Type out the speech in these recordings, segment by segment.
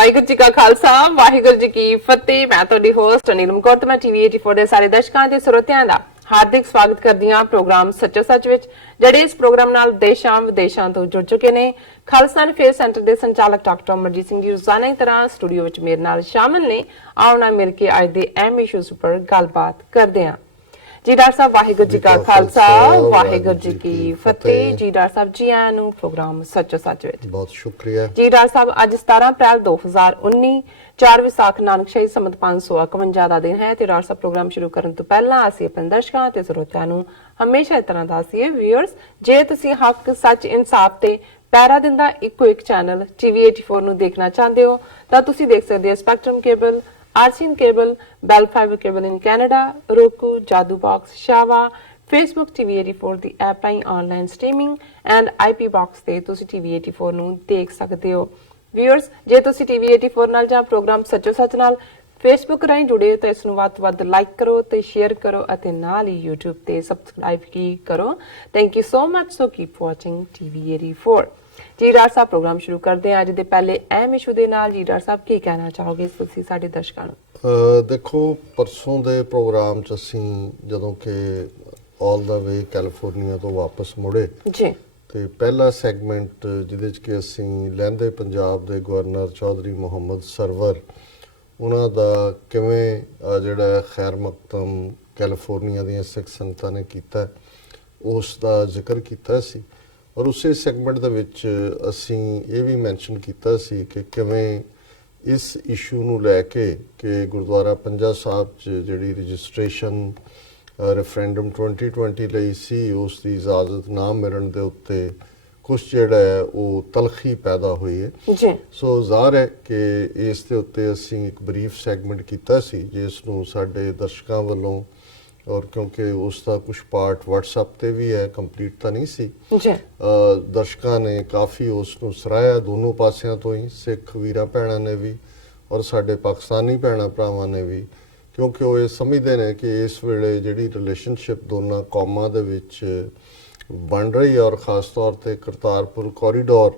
ਵਾਹਿਗੁਰੂ ਜੀ ਕਾ ਖਾਲਸਾ ਵਾਹਿਗੁਰੂ ਜੀ ਕੀ ਫਤਿਹ। ਮੈਂ ਤੁਹਾਡੀ ਹੋਸਟ ਨੀਲਮ ਕੌਰ ਤੇ ਮੈਂ ਟੀਵੀ 84 ਦੇ ਸਾਰੇ ਦਰਸ਼ਕਾਂ ਤੇ ਸਰੋਤਿਆਂ ਦਾ ਹਾਰਦਿਕ ਸਵਾਗਤ ਕਰਦੀ ਹਾਂ ਪ੍ਰੋਗਰਾਮ ਸੱਚੋ ਸੱਚ ਵਿੱਚ, ਜਿਹੜੇ ਇਸ ਪ੍ਰੋਗਰਾਮ ਨਾਲ ਦੇਸ਼ਾਂ ਵਿਦੇਸ਼ਾਂ ਤੋਂ ਜੁੜ ਚੁੱਕੇ ਨੇ। ਖਾਲਸਾ ਫੇਅਰ ਸੈਂਟਰ ਦੇ ਸੰਚਾਲਕ ਡਾਕਟਰ ਅਮਰਜੀਤ ਸਿੰਘ ਜੀ ਰੋਜ਼ਾਨਾ ਦੀ ਤਰ੍ਹਾਂ ਸਟੂਡੀਓ ਵਿੱਚ ਮੇਰੇ ਨਾਲ ਸ਼ਾਮਲ ਨੇ। ਆਓ ਨਾ ਮਿਲ ਕੇ ਅੱਜ ਦੇ ਅਹਿਮ ਇਸ਼ੂਜ਼ ਉੱਪਰ ਗੱਲਬਾਤ ਕਰਦੇ ਹਾਂ। जी डॉक्टर साहब वाहिगुरू जी का खालसा वाहिगुरू जी की फतेह। जी डॉक्टर साहब जी आया नु प्रोग्राम सच्चो सच विच बहुत शुक्रिया जी। डॉक्टर साहब अज 17 अप्रैल 2019 4 विसाख नानकशाही संमत 551 ਦਾ ਦਿਨ ਹੈ ਤੇ ਡਾਕਟਰ ਸਾਹਿਬ ਪ੍ਰੋਗਰਾਮ ਸ਼ੁਰੂ ਕਰਨ ਤੋਂ ਪਹਿਲਾਂ ਅਸੀਂ ਆਪਣੇ ਦਰਸ਼ਕਾਂ ਤੇ ਸਰੋਤਿਆਂ ਨੂੰ ਹਮੇਸ਼ਾ ਇਸ ਤਰ੍ਹਾਂ ਦੱਸੀਏ ਵੀਅਰਸ, ਜੇ ਤੁਸੀਂ ਹੱਕ ਸੱਚ ਇਨਸਾਫ ਤੇ ਪੈਰਾ ਦਿੰਦਾ ਇੱਕੋ ਇੱਕ ਚੈਨਲ ਟੀਵੀ 84 ਨੂੰ ਦੇਖਣਾ ਚਾਹੁੰਦੇ ਹੋ ਤਾਂ ਤੁਸੀਂ ਦੇਖ ਸਕਦੇ ਹੋ spectrum cable, RCN cable, Bell fiber cable in Canada, roku, Jadoo box, शावा, फेसबुक टीवी 84 ਦੀ ਐਪ ਰਾਹੀਂ online streaming and IP box ਤੇ ਤੁਸੀਂ ਟੀਵੀ 84 ਨੂੰ ਦੇਖ ਸਕਦੇ ਹੋ। ਵੀਅਰਸ, ਜੇ ਤੁਸੀਂ ਟੀਵੀ 84 ਨਾਲ ਜਾਂ ਪ੍ਰੋਗਰਾਮ ਸੱਚੋ ਸੱਚ ਨਾਲ ਫੇਸਬੁੱਕ ਰਾਹੀਂ ਜੁੜੇ ਹੋ ਤਾਂ ਇਸ ਨੂੰ ਵੱਧ ਤੋਂ ਵੱਧ ਲਾਈਕ ਕਰੋ ਤੇ ਸ਼ੇਅਰ ਕਰੋ ਅਤੇ ਨਾਲ ਹੀ YouTube ਤੇ ਸਬਸਕ੍ਰਾਈਬ ਕੀ ਕਰੋ। Thank you so much. So keep watching TV 84। ਜੀ ਡਾਕਟਰ ਸਾਹਿਬ ਪ੍ਰੋਗਰਾਮ ਸ਼ੁਰੂ ਕਰਦੇ ਹਾਂ ਅੱਜ ਦੇ ਪਹਿਲੇ ਅਹਿਮ ਇਸ਼ੂ ਦੇ ਨਾਲ। ਜੀ ਡਾਕਟਰ ਸਾਹਿਬ ਕੀ ਕਹਿਣਾ ਚਾਹੋਗੇ ਤੁਸੀਂ ਸਾਡੇ ਦਰਸ਼ਕਾਂ ਨੂੰ? ਦੇਖੋ, ਪਰਸੋਂ ਦੇ ਪ੍ਰੋਗਰਾਮ 'ਚ ਅਸੀਂ ਜਦੋਂ ਕਿ ਆਲ ਦਾ ਵੇ ਕੈਲੀਫੋਰਨੀਆ ਤੋਂ ਵਾਪਸ ਮੁੜੇ ਜੀ ਤੇ ਪਹਿਲਾ ਸੈਗਮੈਂਟ ਜਿਹਦੇ 'ਚ ਕਿ ਅਸੀਂ ਲਹਿੰਦੇ ਪੰਜਾਬ ਦੇ ਗਵਰਨਰ ਚੌਧਰੀ ਮੁਹੰਮਦ ਸਰਵਰ ਉਹਨਾਂ ਦਾ ਕਿਵੇਂ ਜਿਹੜਾ ਖੈਰ ਮਕਦਮ ਕੈਲੀਫੋਰਨੀਆ ਦੀਆਂ ਸਿੱਖ ਸੰਗਤਾਂ ਨੇ ਕੀਤਾ ਉਸ ਦਾ ਜ਼ਿਕਰ ਕੀਤਾ ਸੀ। ਔਰ ਉਸੇ ਸੈਗਮੈਂਟ ਦੇ ਵਿੱਚ ਅਸੀਂ ਇਹ ਵੀ ਮੈਂਸ਼ਨ ਕੀਤਾ ਸੀ ਕਿ ਕਿਵੇਂ ਇਸ ਇਸ਼ੂ ਨੂੰ ਲੈ ਕੇ ਕਿ ਗੁਰਦੁਆਰਾ ਪੰਜਾ ਸਾਹਿਬ 'ਚ ਜਿਹੜੀ ਰਜਿਸਟ੍ਰੇਸ਼ਨ ਰੈਫਰੈਂਡਮ 2020 ਲਈ ਸੀ ਉਸ ਦੀ ਇਜਾਜ਼ਤ ਨਾ ਮਿਲਣ ਦੇ ਉੱਤੇ ਕੁਛ ਜਿਹੜਾ ਹੈ ਉਹ ਤਲਖੀ ਪੈਦਾ ਹੋਈ ਹੈ ਜੀ। ਸੋ ਜ਼ਾਹਰ ਹੈ ਕਿ ਇਸ ਦੇ ਉੱਤੇ ਅਸੀਂ ਇੱਕ ਬਰੀਫ ਸੈਗਮੈਂਟ ਕੀਤਾ ਸੀ ਜਿਸ ਨੂੰ ਸਾਡੇ ਦਰਸ਼ਕਾਂ ਵੱਲੋਂ, ਔਰ ਕਿਉਂਕਿ ਉਸ ਦਾ ਕੁਝ ਪਾਰਟ WhatsApp ਤੇ ਵੀ ਹੈ, ਕੰਪਲੀਟ ਤਾਂ ਨਹੀਂ ਸੀ ਜੀ, ਦਰਸ਼ਕਾਂ ਨੇ ਕਾਫੀ ਉਸ ਨੂੰ ਸਰਾਹਿਆ ਦੋਨੋਂ ਪਾਸਿਆਂ ਤੋਂ ਹੀ, ਸਿੱਖ ਵੀਰਾਂ ਭੈਣਾਂ ਨੇ ਵੀ ਔਰ ਸਾਡੇ ਪਾਕਿਸਤਾਨੀ ਭੈਣਾਂ ਭਰਾਵਾਂ ਨੇ ਵੀ, ਕਿਉਂਕਿ ਉਹ ਇਹ ਸਮਝਦੇ ਨੇ ਕਿ ਇਸ ਵੇਲੇ ਜਿਹੜੀ ਰਿਲੇਸ਼ਨਸ਼ਿਪ ਦੋਨਾਂ ਕੌਮਾਂ ਦੇ ਵਿੱਚ ਬਣ ਰਹੀ ਹੈ ਔਰ ਖ਼ਾਸ ਤੌਰ ਤੇ ਕਰਤਾਰਪੁਰ ਕੋਰੀਡੋਰ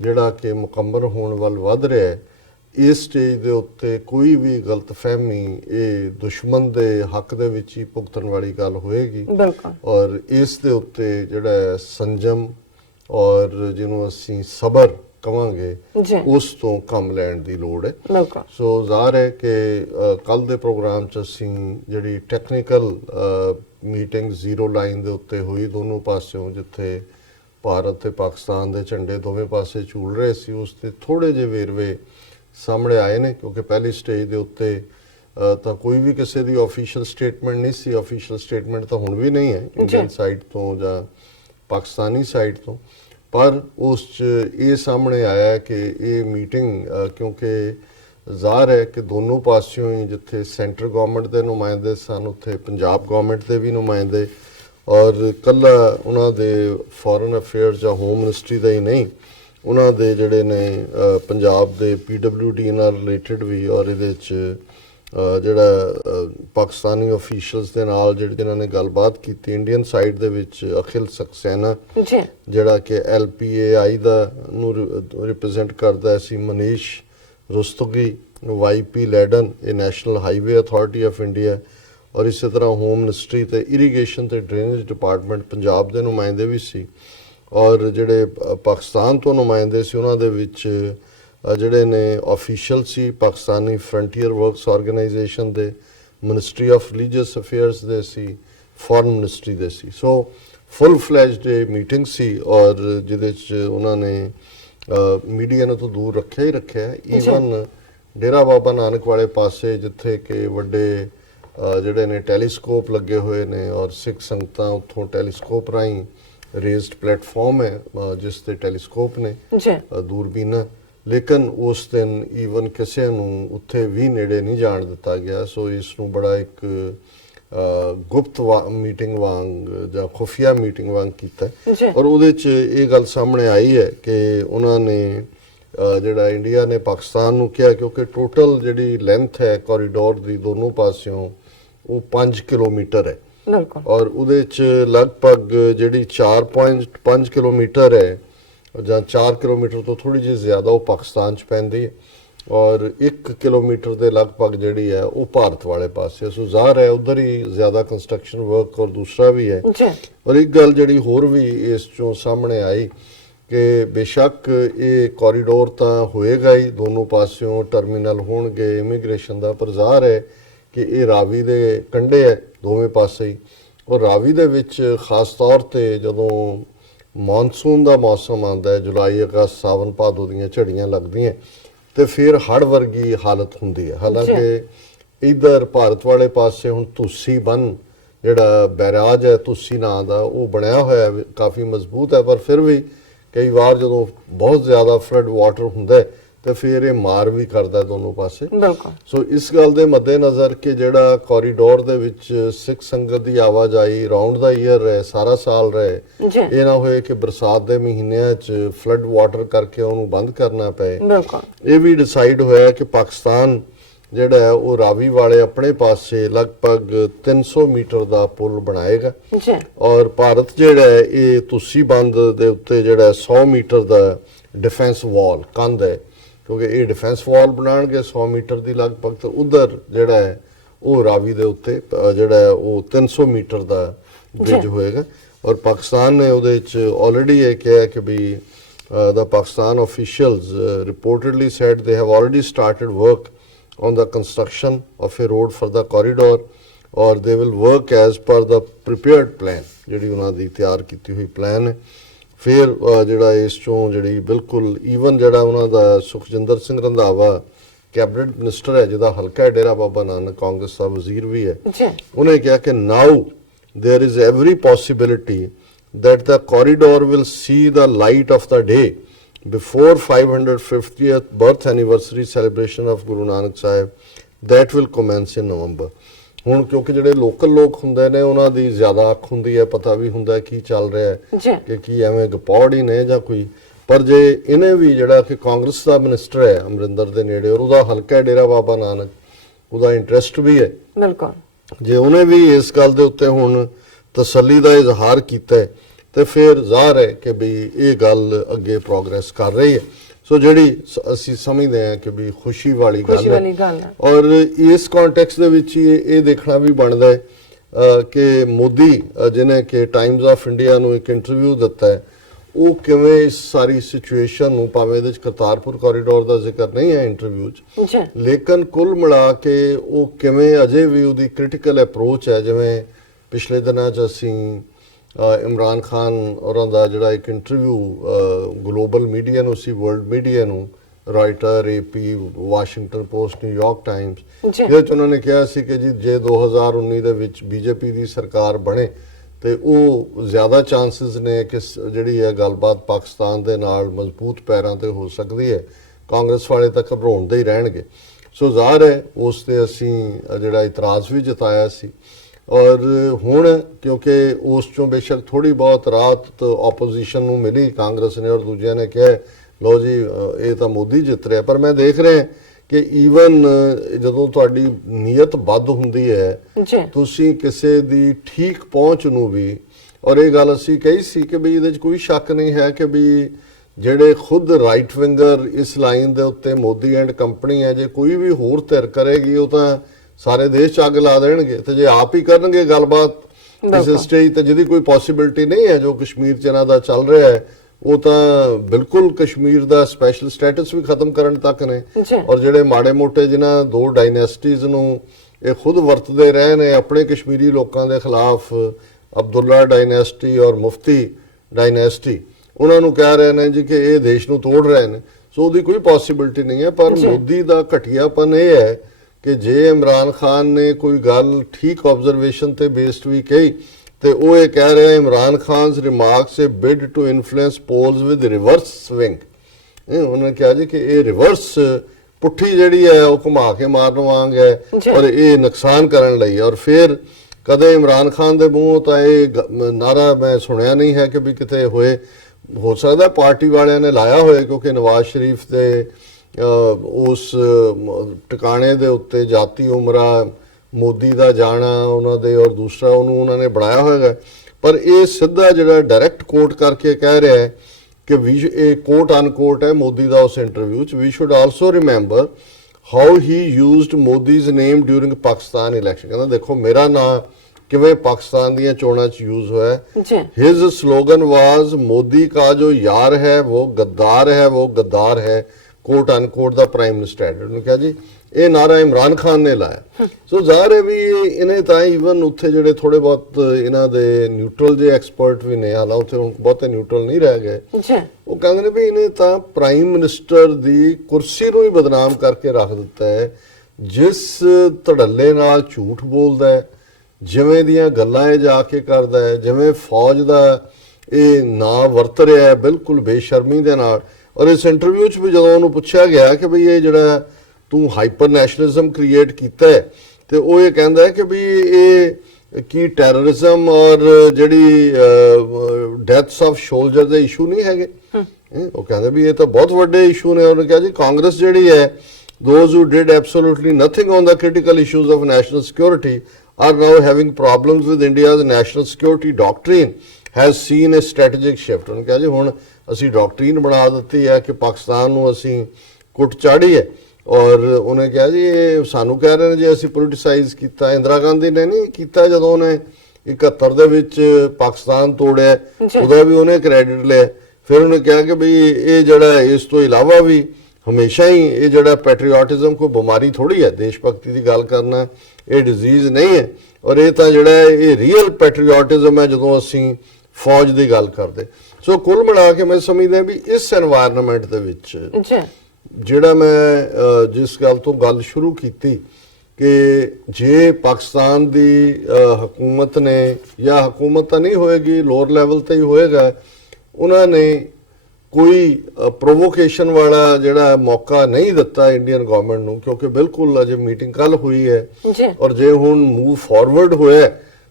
ਜਿਹੜਾ ਕਿ ਮੁਕੰਮਲ ਹੋਣ ਵੱਲ ਵੱਧ ਰਿਹਾ ਹੈ, ਇਸ ਸਟੇਜ ਦੇ ਉੱਤੇ ਕੋਈ ਵੀ ਗਲਤਫਹਿਮੀ ਇਹ ਦੁਸ਼ਮਣ ਦੇ ਹੱਕ ਦੇ ਵਿੱਚ ਹੀ ਭੁਗਤਣ ਵਾਲੀ ਗੱਲ ਹੋਏਗੀ। ਔਰ ਇਸ ਦੇ ਉੱਤੇ ਜਿਹੜਾ ਸੰਜਮ ਔਰ ਜਿਹਨੂੰ ਅਸੀਂ ਸਬਰ ਕਵਾਂਗੇ ਉਸ ਤੋਂ ਕੰਮ ਲੈਣ ਦੀ ਲੋੜ ਹੈ। ਸੋ ਜ਼ਾਹਰ ਹੈ ਕਿ ਕੱਲ ਦੇ ਪ੍ਰੋਗਰਾਮ 'ਚ ਅਸੀਂ ਜਿਹੜੀ ਟੈਕਨੀਕਲ ਮੀਟਿੰਗ ਜ਼ੀਰੋ ਲਾਈਨ ਦੇ ਉੱਤੇ ਹੋਈ ਦੋਨੋਂ ਪਾਸਿਓਂ, ਜਿੱਥੇ ਭਾਰਤ ਤੇ ਪਾਕਿਸਤਾਨ ਦੇ ਝੰਡੇ ਦੋਵੇਂ ਪਾਸੇ ਝੂਲ ਰਹੇ ਸੀ, ਉਸ ਤੇ ਥੋੜੇ ਜਿਹੇ ਵੇਰਵੇ ਸਾਹਮਣੇ ਆਏ ਨੇ। ਕਿਉਂਕਿ ਪਹਿਲੀ ਸਟੇਜ ਦੇ ਉੱਤੇ ਤਾਂ ਕੋਈ ਵੀ ਕਿਸੇ ਦੀ ਆਫੀਸ਼ੀਅਲ ਸਟੇਟਮੈਂਟ ਨਹੀਂ ਸੀ, ਆਫੀਸ਼ੀਅਲ ਸਟੇਟਮੈਂਟ ਤਾਂ ਹੁਣ ਵੀ ਨਹੀਂ ਹੈ ਇੰਡੀਅਨ ਸਾਈਡ ਤੋਂ ਜਾਂ ਪਾਕਿਸਤਾਨੀ ਸਾਈਡ ਤੋਂ, ਪਰ ਉਸ 'ਚ ਇਹ ਸਾਹਮਣੇ ਆਇਆ ਕਿ ਇਹ ਮੀਟਿੰਗ ਕਿਉਂਕਿ ਜ਼ਾਹਰ ਹੈ ਕਿ ਦੋਨੋਂ ਪਾਸਿਓਂ ਹੀ, ਜਿੱਥੇ ਸੈਂਟਰ ਗਵਰਨਮੈਂਟ ਦੇ ਨੁਮਾਇੰਦੇ ਸਨ ਉੱਥੇ ਪੰਜਾਬ ਗਵਰਨਮੈਂਟ ਦੇ ਵੀ ਨੁਮਾਇੰਦੇ, ਔਰ ਇਕੱਲਾ ਉਹਨਾਂ ਦੇ ਫੋਰਨ ਅਫੇਅਰਸ ਜਾਂ ਹੋਮ ਮਿਨਿਸਟਰੀ ਦਾ ਹੀ ਨਹੀਂ, ਉਹਨਾਂ ਦੇ ਜਿਹੜੇ ਨੇ ਪੰਜਾਬ ਦੇ PWD ਨਾਲ ਰਿਲੇਟਡ ਵੀ, ਔਰ ਇਹਦੇ 'ਚ ਜਿਹੜਾ ਪਾਕਿਸਤਾਨੀ ਅਫੀਸ਼ੀਅਲਸ ਦੇ ਨਾਲ ਜਿਨ੍ਹਾਂ ਨੇ ਗੱਲਬਾਤ ਕੀਤੀ ਇੰਡੀਅਨ ਸਾਈਡ ਦੇ ਵਿੱਚ, ਅਖਿਲ ਸਕਸੈਨਾ ਜਿਹੜਾ ਕਿ LPAI ਦਾ ਨੂੰ ਰਿਪਰੈਜ਼ੈਂਟ ਕਰਦਾ ਸੀ, ਮਨੀਸ਼ ਰੁਸਤਗੀ, YP ਲੈਡਨ, ਇਹ national highway authority of India, ਔਰ ਇਸੇ ਤਰ੍ਹਾਂ ਹੋਮ ਮਿਨਿਸਟਰੀ ਤੇ ਇਰੀਗੇਸ਼ਨ ਤੇ ਡਰੇਨੇਜ ਡਿਪਾਰਟਮੈਂਟ ਪੰਜਾਬ ਦੇ ਨੁਮਾਇੰਦੇ ਵੀ ਸੀ। ਔਰ ਜਿਹੜੇ ਪਾਕਿਸਤਾਨ ਤੋਂ ਨੁਮਾਇੰਦੇ ਸੀ ਉਹਨਾਂ ਦੇ ਵਿੱਚ ਜਿਹੜੇ ਨੇ ਆਫੀਸ਼ੀਅਲ ਸੀ ਪਾਕਿਸਤਾਨੀ ਫਰੰਟੀਅਰ ਵਰਕਸ ਆਰਗੇਨਾਈਜੇਸ਼ਨ ਦੇ, ਮਿਨਿਸਟਰੀ ਆਫ ਰਿਲੀਜੀਅਸ ਅਫੇਅਰਸ ਦੇ ਸੀ, ਫੋਰਨ ਮਿਨਿਸਟਰੀ ਦੇ ਸੀ। ਸੋ ਫੁੱਲ ਫਲੈਜਡ ਮੀਟਿੰਗ ਸੀ ਔਰ ਜਿਹਦੇ 'ਚ ਉਹਨਾਂ ਨੇ ਮੀਡੀਆ ਨੂੰ ਤਾਂ ਦੂਰ ਰੱਖਿਆ ਹੀ ਰੱਖਿਆ। ਈਵਨ ਡੇਰਾ ਬਾਬਾ ਨਾਨਕ ਵਾਲੇ ਪਾਸੇ ਜਿੱਥੇ ਕਿ ਵੱਡੇ ਜਿਹੜੇ ਨੇ ਟੈਲੀਸਕੋਪ ਲੱਗੇ ਹੋਏ ਨੇ ਔਰ ਸਿੱਖ ਸੰਗਤਾਂ ਉੱਥੋਂ ਟੈਲੀਸਕੋਪ ਰਾਹੀਂ ਰੇਜ਼ਡ ਪਲੇਟਫਾਰਮ ਹੈ ਜਿਸ ਤੇ ਟੈਲੀਸਕੋਪ ਨੇ ਦੂਰਬੀਨਾਂ, ਲੇਕਿਨ ਉਸ ਦਿਨ ਈਵਨ ਕਿਸੇ ਨੂੰ ਉੱਥੇ ਵੀ ਨੇੜੇ ਨਹੀਂ ਜਾਣ ਦਿੱਤਾ ਗਿਆ। ਸੋ ਇਸ ਨੂੰ ਬੜਾ ਇੱਕ ਗੁਪਤ ਮੀਟਿੰਗ ਵਾਂਗ ਜਾਂ ਖੁਫੀਆ ਮੀਟਿੰਗ ਵਾਂਗ ਕੀਤਾ ਔਰ ਉਹਦੇ 'ਚ ਇਹ ਗੱਲ ਸਾਹਮਣੇ ਆਈ ਹੈ ਕਿ ਉਹਨਾਂ ਨੇ ਜਿਹੜਾ ਇੰਡੀਆ ਨੇ ਪਾਕਿਸਤਾਨ ਨੂੰ ਕਿਹਾ, ਕਿਉਂਕਿ ਟੋਟਲ ਜਿਹੜੀ ਲੈਂਥ ਹੈ ਕੋਰੀਡੋਰ ਦੀ ਦੋਨੋਂ ਪਾਸਿਓਂ ਉਹ 5 ਕਿਲੋਮੀਟਰ ਹੈ ਔਰ ਉਹਦੇ 'ਚ ਲਗਭਗ ਜਿਹੜੀ 4.5 ਕਿਲੋਮੀਟਰ ਹੈ ਜਾਂ 4 ਕਿਲੋਮੀਟਰ ਤੋਂ ਥੋੜੀ ਜਿਹੀ ਜ਼ਿਆਦਾ ਉਹ ਪਾਕਿਸਤਾਨ 'ਚ ਪੈਂਦੀ ਹੈ ਔਰ 1 ਕਿਲੋਮੀਟਰ ਦੇ ਲਗਭਗ ਜਿਹੜੀ ਹੈ ਉਹ ਭਾਰਤ ਵਾਲੇ ਪਾਸੇ, ਸੋ ਜ਼ਾਹਰ ਹੈ ਉਧਰ ਹੀ ਜ਼ਿਆਦਾ ਕੰਸਟਰਕਸ਼ਨ ਵਰਕ। ਔਰ ਦੂਸਰਾ ਵੀ ਹੈ, ਜੀ ਔਰ ਇੱਕ ਗੱਲ ਜਿਹੜੀ ਹੋਰ ਵੀ ਇਸ ਚੋਂ ਸਾਹਮਣੇ ਆਈ ਕਿ ਬੇਸ਼ੱਕ ਇਹ ਕੋਰੀਡੋਰ ਤਾਂ ਹੋਏਗਾ ਹੀ, ਦੋਨੋਂ ਪਾਸਿਓਂ ਟਰਮੀਨਲ ਹੋਣਗੇ ਇਮੀਗ੍ਰੇਸ਼ਨ ਦਾ, ਪਰ ਜ਼ਾਹਰ ਹੈ ਕਿ ਇਹ ਰਾਵੀ ਦੇ ਕੰਢੇ ਹੈ ਦੋਵੇਂ ਪਾਸੇ ਹੀ। ਔਰ ਰਾਵੀ ਦੇ ਵਿੱਚ ਖਾਸ ਤੌਰ ਤੇ ਜਦੋਂ ਮੌਨਸੂਨ ਦਾ ਮੌਸਮ ਆਉਂਦਾ ਹੈ, ਜੁਲਾਈ ਅਗਸਤ ਸਾਵਨ ਭਾਦੋ ਦੀਆਂ ਝੜੀਆਂ ਲੱਗਦੀਆਂ, ਤੇ ਫਿਰ ਹੜ੍ਹ ਵਰਗੀ ਹਾਲਤ ਹੁੰਦੀ ਹੈ। ਹਾਲਾਂਕਿ ਇਧਰ ਭਾਰਤ ਵਾਲੇ ਪਾਸੇ ਹੁਣ ਤੁਸੀਂ ਬੰਨ ਜਿਹੜਾ ਬੈਰਾਜ ਹੈ ਤੁਸੀਂ ਨਾਂ ਦਾ, ਉਹ ਬਣਿਆ ਹੋਇਆ ਹੈ, ਕਾਫੀ ਮਜ਼ਬੂਤ ਹੈ, ਪਰ ਫਿਰ ਵੀ ਕਈ ਵਾਰ ਜਦੋਂ ਬਹੁਤ ਜ਼ਿਆਦਾ ਫਲੱਡ ਵਾਟਰ ਹੁੰਦਾ ਹੈ ਤੇ ਫਿਰ ਇਹ ਮਾਰ ਵੀ ਕਰਦਾ ਦੋਨੋਂ ਪਾਸੇ। ਬਿਲਕੁਲ। ਸੋ ਇਸ ਗੱਲ ਦੇ ਮੱਦੇਨਜ਼ਰ ਕਿ ਜਿਹੜਾ ਕੋਰੀਡੋਰ ਦੇ ਵਿੱਚ ਸਿੱਖ ਸੰਗਤ ਦੀ ਆਵਾਜਾਈ ਰਾਉਂਡ ਦਾ ਈਅਰ ਰਹੇ, ਸਾਰਾ ਸਾਲ ਰਹੇ, ਜੀ ਇਹ ਨਾ ਹੋਏ ਕਿ ਬਰਸਾਤ ਦੇ ਮਹੀਨਿਆਂ 'ਚ ਫਲੱਡ ਵਾਟਰ ਕਰਕੇ ਉਹਨੂੰ ਬੰਦ ਕਰਨਾ ਪਏ। ਬਿਲਕੁਲ। ਇਹ ਵੀ ਡਿਸਾਈਡ ਹੋਇਆ ਕਿ ਪਾਕਿਸਤਾਨ ਜਿਹੜਾ ਹੈ ਉਹ ਰਾਵੀ ਵਾਲੇ ਆਪਣੇ ਪਾਸੇ ਲਗਭਗ 300 ਮੀਟਰ ਦਾ ਪੁਲ ਬਣਾਏਗਾ, ਜੀ ਔਰ ਭਾਰਤ ਜਿਹੜਾ ਹੈ ਇਹ ਤੁਸੀਂ ਬੰਦ ਦੇ ਉੱਤੇ ਜਿਹੜਾ 100 ਮੀਟਰ ਦਾ ਡਿਫੈਂਸ ਵਾਲ ਕੰਧ ਹੈ, ਕਿਉਂਕਿ ਇਹ ਡਿਫੈਂਸ ਵਾਲ ਬਣਾਉਣਗੇ 100 ਮੀਟਰ ਦੀ ਲਗਭਗ, ਤੇ ਉਧਰ ਜਿਹੜਾ ਹੈ ਉਹ ਰਾਵੀ ਦੇ ਉੱਤੇ ਜਿਹੜਾ ਹੈ ਉਹ 300 ਮੀਟਰ ਦਾ ਬ੍ਰਿਜ ਹੋਏਗਾ। ਔਰ ਪਾਕਿਸਤਾਨ ਨੇ ਉਹਦੇ ਵਿੱਚ ਆਲਰੇਡੀ ਇਹ ਕਿਹਾ ਕਿ ਵੀ the Pakistan officials reportedly said they have already started work on the construction of a road for the corridor, or they will work as per the prepared plan, ਜਿਹੜੀ ਉਹਨਾਂ ਦੀ ਤਿਆਰ ਕੀਤੀ ਹੋਈ ਪਲਾਨ ਹੈ। ਫਿਰ ਜਿਹੜਾ ਇਸ ਚੋਂ ਜਿਹੜੀ ਬਿਲਕੁਲ ਈਵਨ ਜਿਹੜਾ ਉਹਨਾਂ ਦਾ ਸੁਖਜਿੰਦਰ ਸਿੰਘ ਰੰਧਾਵਾ ਕੈਬਨਿਟ ਮਿਨਿਸਟਰ ਹੈ, ਜਿਹਦਾ ਹਲਕਾ ਹੈ ਡੇਰਾ ਬਾਬਾ ਨਾਨਕ, ਕਾਂਗਰਸ ਦਾ ਵਜ਼ੀਰ ਵੀ ਹੈ, ਉਹਨੇ ਕਿਹਾ ਕਿ now there is every possibility that the corridor will see the light of the day before 550th birth anniversary celebration of Guru Nanak Sahib that will commence in November। ਹੁਣ ਕਿਉਂਕਿ ਜਿਹੜੇ ਲੋਕਲ ਲੋਕ ਹੁੰਦੇ ਨੇ ਉਹਨਾਂ ਦੀ ਜ਼ਿਆਦਾ ਅੱਖ ਹੁੰਦੀ ਹੈ, ਪਤਾ ਵੀ ਹੁੰਦਾ ਕੀ ਚੱਲ ਰਿਹਾ ਹੈ ਕਿ ਕੀ ਐਵੇਂ ਗਪੌੜ ਹੀ ਨੇ ਜਾਂ ਕੋਈ, ਪਰ ਜੇ ਇਹਨੇ ਵੀ ਜਿਹੜਾ ਕਿ ਕਾਂਗਰਸ ਦਾ ਮਿਨਿਸਟਰ ਹੈ ਅਮਰਿੰਦਰ ਦੇ ਨੇੜੇ ਔਰ ਉਹਦਾ ਹਲਕਾ ਡੇਰਾ ਬਾਬਾ ਨਾਨਕ, ਉਹਦਾ ਇੰਟਰਸਟ ਵੀ ਹੈ, ਬਿਲਕੁਲ, ਜੇ ਉਹਨੇ ਵੀ ਇਸ ਗੱਲ ਦੇ ਉੱਤੇ ਹੁਣ ਤਸੱਲੀ ਦਾ ਇਜ਼ਹਾਰ ਕੀਤਾ ਹੈ ਤੇ ਫਿਰ ਜ਼ਾਹਰ ਹੈ ਕਿ ਵੀ ਇਹ ਗੱਲ ਅੱਗੇ ਪ੍ਰੋਗਰੈਸ ਕਰ ਰਹੀ ਹੈ। ਸੋ ਜਿਹੜੀ ਅਸੀਂ ਸਮਝਦੇ ਹਾਂ ਕਿ ਵੀ ਖੁਸ਼ੀ ਵਾਲੀ ਗੱਲ ਹੈ। ਔਰ ਇਸ ਕੰਟੈਕਸਟ ਦੇ ਵਿੱਚ ਇਹ ਦੇਖਣਾ ਵੀ ਬਣਦਾ ਹੈ ਕਿ ਮੋਦੀ ਜਿਹਨੇ ਕਿ ਟਾਈਮਜ਼ ਆਫ ਇੰਡੀਆ ਨੂੰ ਇੱਕ ਇੰਟਰਵਿਊ ਦਿੱਤਾ ਹੈ, ਉਹ ਕਿਵੇਂ ਇਸ ਸਾਰੀ ਸਿਚੁਏਸ਼ਨ ਨੂੰ, ਭਾਵੇਂ ਇਹਦੇ ਵਿੱਚ ਕਰਤਾਰਪੁਰ ਕੋਰੀਡੋਰ ਦਾ ਜ਼ਿਕਰ ਨਹੀਂ ਹੈ ਇੰਟਰਵਿਊ 'ਚ, ਲੇਕਿਨ ਕੁੱਲ ਮਿਲਾ ਕੇ ਉਹ ਕਿਵੇਂ ਅਜੇ ਵੀ ਉਹਦੀ ਕ੍ਰਿਟੀਕਲ ਅਪਰੋਚ ਹੈ। ਜਿਵੇਂ ਪਿਛਲੇ ਦਿਨਾਂ 'ਚ ਅਸੀਂ ਇਮਰਾਨ ਖਾਨ ਔਰਾਂ ਦਾ ਜਿਹੜਾ ਇੱਕ ਇੰਟਰਵਿਊ ਗਲੋਬਲ ਮੀਡੀਆ ਨੂੰ ਸੀ, ਵਰਲਡ ਮੀਡੀਆ ਨੂੰ, writer, AP, Washington post, New York Times, ਇਹਦੇ 'ਚ ਉਹਨਾਂ ਨੇ ਕਿਹਾ ਸੀ ਕਿ ਜੀ ਜੇ 2019 ਦੇ ਵਿੱਚ BJP ਦੀ ਸਰਕਾਰ ਬਣੇ ਤੇ ਉਹ ਜ਼ਿਆਦਾ ਚਾਂਸਸ ਨੇ ਕਿ ਜਿਹੜੀ ਹੈ ਗੱਲਬਾਤ ਪਾਕਿਸਤਾਨ ਦੇ ਨਾਲ ਮਜ਼ਬੂਤ ਪੈਰਾਂ ਤੇ ਹੋ ਸਕਦੀ ਹੈ, ਕਾਂਗਰਸ ਵਾਲੇ ਤਾਂ ਘਬਰਾਉਂਦੇ ਹੀ ਰਹਿਣਗੇ। ਸੋ ਜ਼ਾਹਰ ਹੈ ਉਸ ਤੇ ਅਸੀਂ ਜਿਹੜਾ ਇਤਰਾਜ਼ ਵੀ ਜਤਾਇਆ ਸੀ। ਔਰ ਹੁਣ ਕਿਉਂਕਿ ਉਸ ਚੋਂ ਬੇਸ਼ੱਕ ਥੋੜੀ ਬਹੁਤ ਰਾਹਤ ਆਪੋਜੀਸ਼ਨ ਨੂੰ ਮਿਲੀ, ਕਾਂਗਰਸ ਨੇ ਔਰ ਦੂਜਿਆਂ ਨੇ ਕਿਹਾ ਲਓ ਜੀ ਇਹ ਤਾਂ ਮੋਦੀ ਜਿੱਤ ਰਿਹਾ, ਪਰ ਮੈਂ ਦੇਖ ਰਿਹਾ ਕਿ ਈਵਨ ਜਦੋਂ ਤੁਹਾਡੀ ਨੀਅਤ ਬੱਧ ਹੁੰਦੀ ਹੈ, ਤੁਸੀਂ ਕਿਸੇ ਦੀ ਠੀਕ ਪਹੁੰਚ ਨੂੰ ਵੀ, ਔਰ ਇਹ ਗੱਲ ਅਸੀਂ ਕਹੀ ਸੀ ਕਿ ਵੀ ਇਹਦੇ 'ਚ ਕੋਈ ਸ਼ੱਕ ਨਹੀਂ ਹੈ ਕਿ ਵੀ ਜਿਹੜੇ ਖੁਦ ਰਾਈਟ ਵਿੰਗਰ ਇਸ ਲਾਈਨ ਦੇ ਉੱਤੇ ਮੋਦੀ ਐਂਡ ਕੰਪਨੀ ਹੈ, ਜੇ ਕੋਈ ਵੀ ਹੋਰ ਧਿਰ ਕਰੇਗੀ ਉਹ ਤਾਂ ਸਾਰੇ ਦੇਸ਼ 'ਚ ਅੱਗ ਲਾ ਦੇਣਗੇ, ਤੇ ਜੇ ਆਪ ਹੀ ਕਰਨਗੇ ਗੱਲਬਾਤ ਕਿਸੇ ਸਟੇਜ ਤੇ ਜਿਹਦੀ ਕੋਈ ਪੋਸੀਬਿਲਿਟੀ ਨਹੀਂ ਹੈ, ਜੋ ਕਸ਼ਮੀਰ 'ਚ ਇਹਨਾਂ ਦਾ ਚੱਲ ਰਿਹਾ ਹੈ, ਉਹ ਤਾਂ ਬਿਲਕੁਲ ਕਸ਼ਮੀਰ ਦਾ ਸਪੈਸ਼ਲ ਸਟੇਟਸ ਵੀ ਖਤਮ ਕਰਨ ਤੱਕ ਨੇ। ਔਰ ਜਿਹੜੇ ਮਾੜੇ ਮੋਟੇ ਜਿਨ੍ਹਾਂ ਦੋ ਡਾਇਨੈਸਟੀਜ਼ ਨੂੰ ਇਹ ਖੁਦ ਵਰਤਦੇ ਰਹੇ ਨੇ ਆਪਣੇ ਕਸ਼ਮੀਰੀ ਲੋਕਾਂ ਦੇ ਖਿਲਾਫ, ਅਬਦੁੱਲਾ ਡਾਇਨੈਸਟੀ ਔਰ ਮੁਫਤੀ ਡਾਇਨੈਸਟੀ, ਉਹਨਾਂ ਨੂੰ ਕਹਿ ਰਹੇ ਨੇ ਜੀ ਕਿ ਇਹ ਦੇਸ਼ ਨੂੰ ਤੋੜ ਰਹੇ ਨੇ। ਸੋ ਉਹਦੀ ਕੋਈ ਪੋਸੀਬਿਲਿਟੀ ਨਹੀਂ ਹੈ। ਪਰ ਮੋਦੀ ਦਾ ਘਟੀਆਪਨ ਇਹ ਹੈ ਕਿ ਜੇ ਇਮਰਾਨ ਖਾਨ ਨੇ ਕੋਈ ਗੱਲ ਠੀਕ ਆਬਜ਼ਰਵੇਸ਼ਨ ਤੇ ਬੇਸਡ ਵੀ ਕਹੀ ਤੇ ਉਹ ਇਹ ਕਹਿ ਰਿਹਾ Imran Khan's remarks a bid to influence polls with reverse swing. ਉਹਨੇ ਕਿਹਾ ਜੀ ਕਿ ਇਹ ਰਿਵਰਸ ਪੁੱਠੀ ਜਿਹੜੀ ਹੈ ਉਹ ਘੁਮਾ ਕੇ ਮਾਰਨ ਵਾਂਗ ਹੈ ਔਰ ਇਹ ਨੁਕਸਾਨ ਕਰਨ ਲਈ। ਔਰ ਫਿਰ ਕਦੇ ਇਮਰਾਨ ਖਾਨ ਦੇ ਮੂੰਹੋਂ ਤਾਂ ਇਹ ਨਾਰਾ ਮੈਂ ਸੁਣਿਆ ਨਹੀਂ ਹੈ ਕਿ ਵੀ ਕਿਤੇ ਹੋਏ, ਹੋ ਸਕਦਾ ਪਾਰਟੀ ਵਾਲਿਆਂ ਨੇ ਲਾਇਆ ਹੋਏ, ਕਿਉਂਕਿ ਨਵਾਜ਼ ਸ਼ਰੀਫ ਦੇ ਉਸ ਟਿਕਾਣੇ ਦੇ ਉੱਤੇ ਜਾਤੀ ਉਮਰਾ ਮੋਦੀ ਦਾ ਜਾਣਾ ਉਹਨਾਂ ਦੇ ਔਰ ਦੂਸਰਾ ਉਹਨੂੰ ਉਹਨਾਂ ਨੇ ਬਣਾਇਆ ਹੋਏਗਾ। ਪਰ ਇਹ ਸਿੱਧਾ ਜਿਹੜਾ ਡਾਇਰੈਕਟ ਕੋਟ ਕਰਕੇ ਕਹਿ ਰਿਹਾ ਹੈ ਕਿ ਇਹ ਕੋਟ ਅਨਕੋਟ ਹੈ ਮੋਦੀ ਦਾ ਉਸ ਇੰਟਰਵਿਊ 'ਚ, we should also remember how he used Modi's name during Pakistan election. ਕਹਿੰਦਾ ਦੇਖੋ ਮੇਰਾ ਨਾਂ ਕਿਵੇਂ ਪਾਕਿਸਤਾਨ ਦੀਆਂ ਚੋਣਾਂ 'ਚ ਯੂਜ਼ ਹੋਇਆ। ਹਿਜ਼ ਸਲੋਗਨ ਵਾਜ਼ ਮੋਦੀ ਕਾ ਜੋ ਯਾਰ ਹੈ ਉਹ ਗੱਦਾਰ ਹੈ, ਉਹ ਗੱਦਾਰ ਹੈ, ਕੋਟ ਅਨਕੋਟ ਦਾ ਪ੍ਰਾਈਮ ਮਿਨਿਸਟਰ। ਉਹਨੇ ਕਿਹਾ ਜੀ ਇਹ ਨਾਰਾ ਇਮਰਾਨ ਖਾਨ ਨੇ ਲਾਇਆ। ਸੋ ਜ਼ਾਹਿਰ ਹੈ ਵੀ ਇਹਨੇ ਤਾਂ ਈਵਨ ਉੱਥੇ ਜਿਹੜੇ ਥੋੜੇ ਬਹੁਤ ਇਹਨਾਂ ਦੇ ਨਿਊਟਰਲ ਜੇ ਐਕਸਪਰਟ ਵੀ ਨੇ, ਹਾਲਾਂ ਉੱਥੇ ਹੁਣ ਬਹੁਤੇ ਨਿਊਟਰਲ ਨਹੀਂ ਰਹਿ ਗਏ, ਉਹ ਕਹਿੰਦੇ ਨੇ ਵੀ ਇਹਨੇ ਤਾਂ ਪ੍ਰਾਈਮ ਮਿਨਿਸਟਰ ਦੀ ਕੁਰਸੀ ਨੂੰ ਹੀ ਬਦਨਾਮ ਕਰਕੇ ਰੱਖ ਦਿੱਤਾ ਹੈ। ਜਿਸ ਧੜੱਲੇ ਨਾਲ ਝੂਠ ਬੋਲਦਾ ਹੈ, ਜਿਵੇਂ ਦੀਆਂ ਗੱਲਾਂ ਇਹ ਜਾ ਕੇ ਕਰਦਾ ਹੈ, ਜਿਵੇਂ ਫੌਜ ਦਾ ਇਹ ਨਾਂ ਵਰਤ ਰਿਹਾ ਹੈ ਬਿਲਕੁਲ ਬੇਸ਼ਰਮੀ ਦੇ ਨਾਲ। ਔਰ ਇਸ ਇੰਟਰਵਿਊ 'ਚ ਵੀ ਜਦੋਂ ਉਹਨੂੰ ਪੁੱਛਿਆ ਗਿਆ ਕਿ ਬਈ ਇਹ ਜਿਹੜਾ ਤੂੰ ਹਾਈਪਰ ਨੈਸ਼ਨਲਿਜ਼ਮ ਕ੍ਰੀਏਟ ਕੀਤਾ ਹੈ, ਤੇ ਉਹ ਇਹ ਕਹਿੰਦਾ ਹੈ ਕਿ ਵੀ ਇਹ ਕੀ ਟੈਰਰਿਜ਼ਮ ਔਰ ਜਿਹੜੀ ਡੈਥਸ ਆਫ ਸੋਲਜਰ ਦੇ ਇਸ਼ੂ ਨਹੀਂ ਹੈਗੇ। ਉਹ ਕਹਿੰਦੇ ਵੀ ਇਹ ਤਾਂ ਬਹੁਤ ਵੱਡੇ ਇਸ਼ੂ ਨੇ। ਉਹਨੇ ਕਿਹਾ ਜੀ ਕਾਂਗਰਸ ਜਿਹੜੀ ਹੈ, those who did absolutely nothing on the critical issues of national security are now having problems with India's national security doctrine has seen a strategic shift। ਉਹਨੇ ਕਿਹਾ ਜੀ ਹੁਣ ਅਸੀਂ ਡਾਕਟਰੀਨ ਬਣਾ ਦਿੱਤੀ ਹੈ ਕਿ ਪਾਕਿਸਤਾਨ ਨੂੰ ਅਸੀਂ ਕੁੱਟ ਚਾੜੀ ਹੈ। ਔਰ ਉਹਨੇ ਕਿਹਾ ਜੀ ਇਹ ਸਾਨੂੰ ਕਹਿ ਰਹੇ ਨੇ ਜੀ ਅਸੀਂ ਪੋਲਿਟਿਸਾਈਜ਼ ਕੀਤਾ। ਇੰਦਰਾ ਗਾਂਧੀ ਨੇ ਨਹੀਂ ਕੀਤਾ ਜਦੋਂ ਉਹਨੇ 71 ਦੇ ਵਿੱਚ ਪਾਕਿਸਤਾਨ ਤੋੜਿਆ, ਉਹਦਾ ਵੀ ਉਹਨੇ ਕ੍ਰੈਡਿਟ ਲਿਆ। ਫਿਰ ਉਹਨੇ ਕਿਹਾ ਕਿ ਬਈ ਇਹ ਜਿਹੜਾ ਇਸ ਤੋਂ ਇਲਾਵਾ ਵੀ ਹਮੇਸ਼ਾ ਹੀ ਇਹ ਜਿਹੜਾ ਪੈਟਰੀਓਟਿਜ਼ਮ ਕੋਈ ਬਿਮਾਰੀ ਥੋੜੀ ਹੈ, ਦੇਸ਼ ਭਗਤੀ ਦੀ ਗੱਲ ਕਰਨਾ ਇਹ ਡਿਜ਼ੀਜ਼ ਨਹੀਂ ਹੈ। ਔਰ ਇਹ ਤਾਂ ਜਿਹੜਾ ਇਹ ਰੀਅਲ ਪੈਟਰੀਓਟਿਜ਼ਮ ਹੈ ਜਦੋਂ ਅਸੀਂ ਫੌਜ ਦੀ ਗੱਲ ਕਰਦੇ। ਸੋ ਕੁੱਲ ਮਿਲਾ ਕੇ ਮੈਂ ਸਮਝਦਾ ਵੀ ਇਸ এনवायरमेंट ਦੇ ਵਿੱਚ ਜਿਹੜਾ ਮੈਂ ਜਿਸ ਗੱਲ ਤੋਂ ਗੱਲ ਸ਼ੁਰੂ ਕੀਤੀ ਕਿ ਜੇ ਪਾਕਿਸਤਾਨ ਦੀ ਹਕੂਮਤ ਨੇ, ਜਾਂ ਹਕੂਮਤ ਤਾਂ ਨਹੀਂ ਹੋਏਗੀ ਲੋਅਰ ਲੈਵਲ ਤੇ ਹੀ ਹੋਏਗਾ, ਉਹਨਾਂ ਨੇ ਕੋਈ ਪ੍ਰੋਵੋਕੇਸ਼ਨ ਵਾਲਾ ਜਿਹੜਾ ਮੌਕਾ ਨਹੀਂ ਦਿੱਤਾ ਇੰਡੀਅਨ ਗਵਰਨਮੈਂਟ ਨੂੰ, ਕਿਉਂਕਿ ਬਿਲਕੁਲ ਅਜੇ ਮੀਟਿੰਗ ਕੱਲ ਹੋਈ ਹੈ ਔਰ ਜੇ ਹੁਣ ਮੂਵ ਫਾਰਵਰਡ ਹੋਇਆ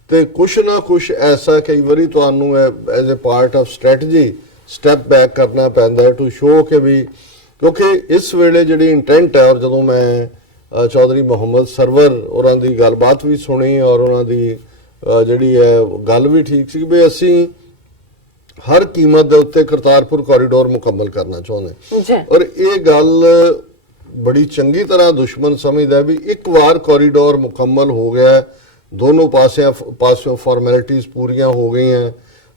ਤੇ ਕੁਛ ਨਾ ਕੁਛ ਐਸਾ ਕਈ ਵਾਰੀ ਤੁਹਾਨੂੰ as a part of strategy step back ਕਰਨਾ ਪੈਂਦਾ ਹੈ ਟੂ ਸ਼ੋ ਕਿ ਵੀ, ਕਿਉਂਕਿ ਇਸ ਵੇਲੇ ਜਿਹੜੀ ਇੰਟੈਂਟ ਹੈ, ਔਰ ਜਦੋਂ ਮੈਂ ਚੌਧਰੀ ਮੁਹੰਮਦ ਸਰਵਰ ਉਹਨਾਂ ਦੀ ਗੱਲਬਾਤ ਵੀ ਸੁਣੀ ਔਰ ਉਹਨਾਂ ਦੀ ਜਿਹੜੀ ਹੈ ਗੱਲ ਵੀ ਠੀਕ ਸੀ ਵੀ ਅਸੀਂ ਹਰ ਕੀਮਤ ਦੇ ਉੱਤੇ ਕਰਤਾਰਪੁਰ ਕੋਰੀਡੋਰ ਮੁਕੰਮਲ ਕਰਨਾ ਚਾਹੁੰਦੇ। ਔਰ ਇਹ ਗੱਲ ਬੜੀ ਚੰਗੀ ਤਰ੍ਹਾਂ ਦੁਸ਼ਮਣ ਸਮਝਦਾ ਵੀ ਇੱਕ ਵਾਰ ਕੋਰੀਡੋਰ ਮੁਕੰਮਲ ਹੋ ਗਿਆ, ਦੋਨੋਂ ਪਾਸਿਓਂ ਫਾਰਮੈਲਿਟੀਆਂ ਪੂਰੀਆਂ ਹੋ ਗਈਆਂ,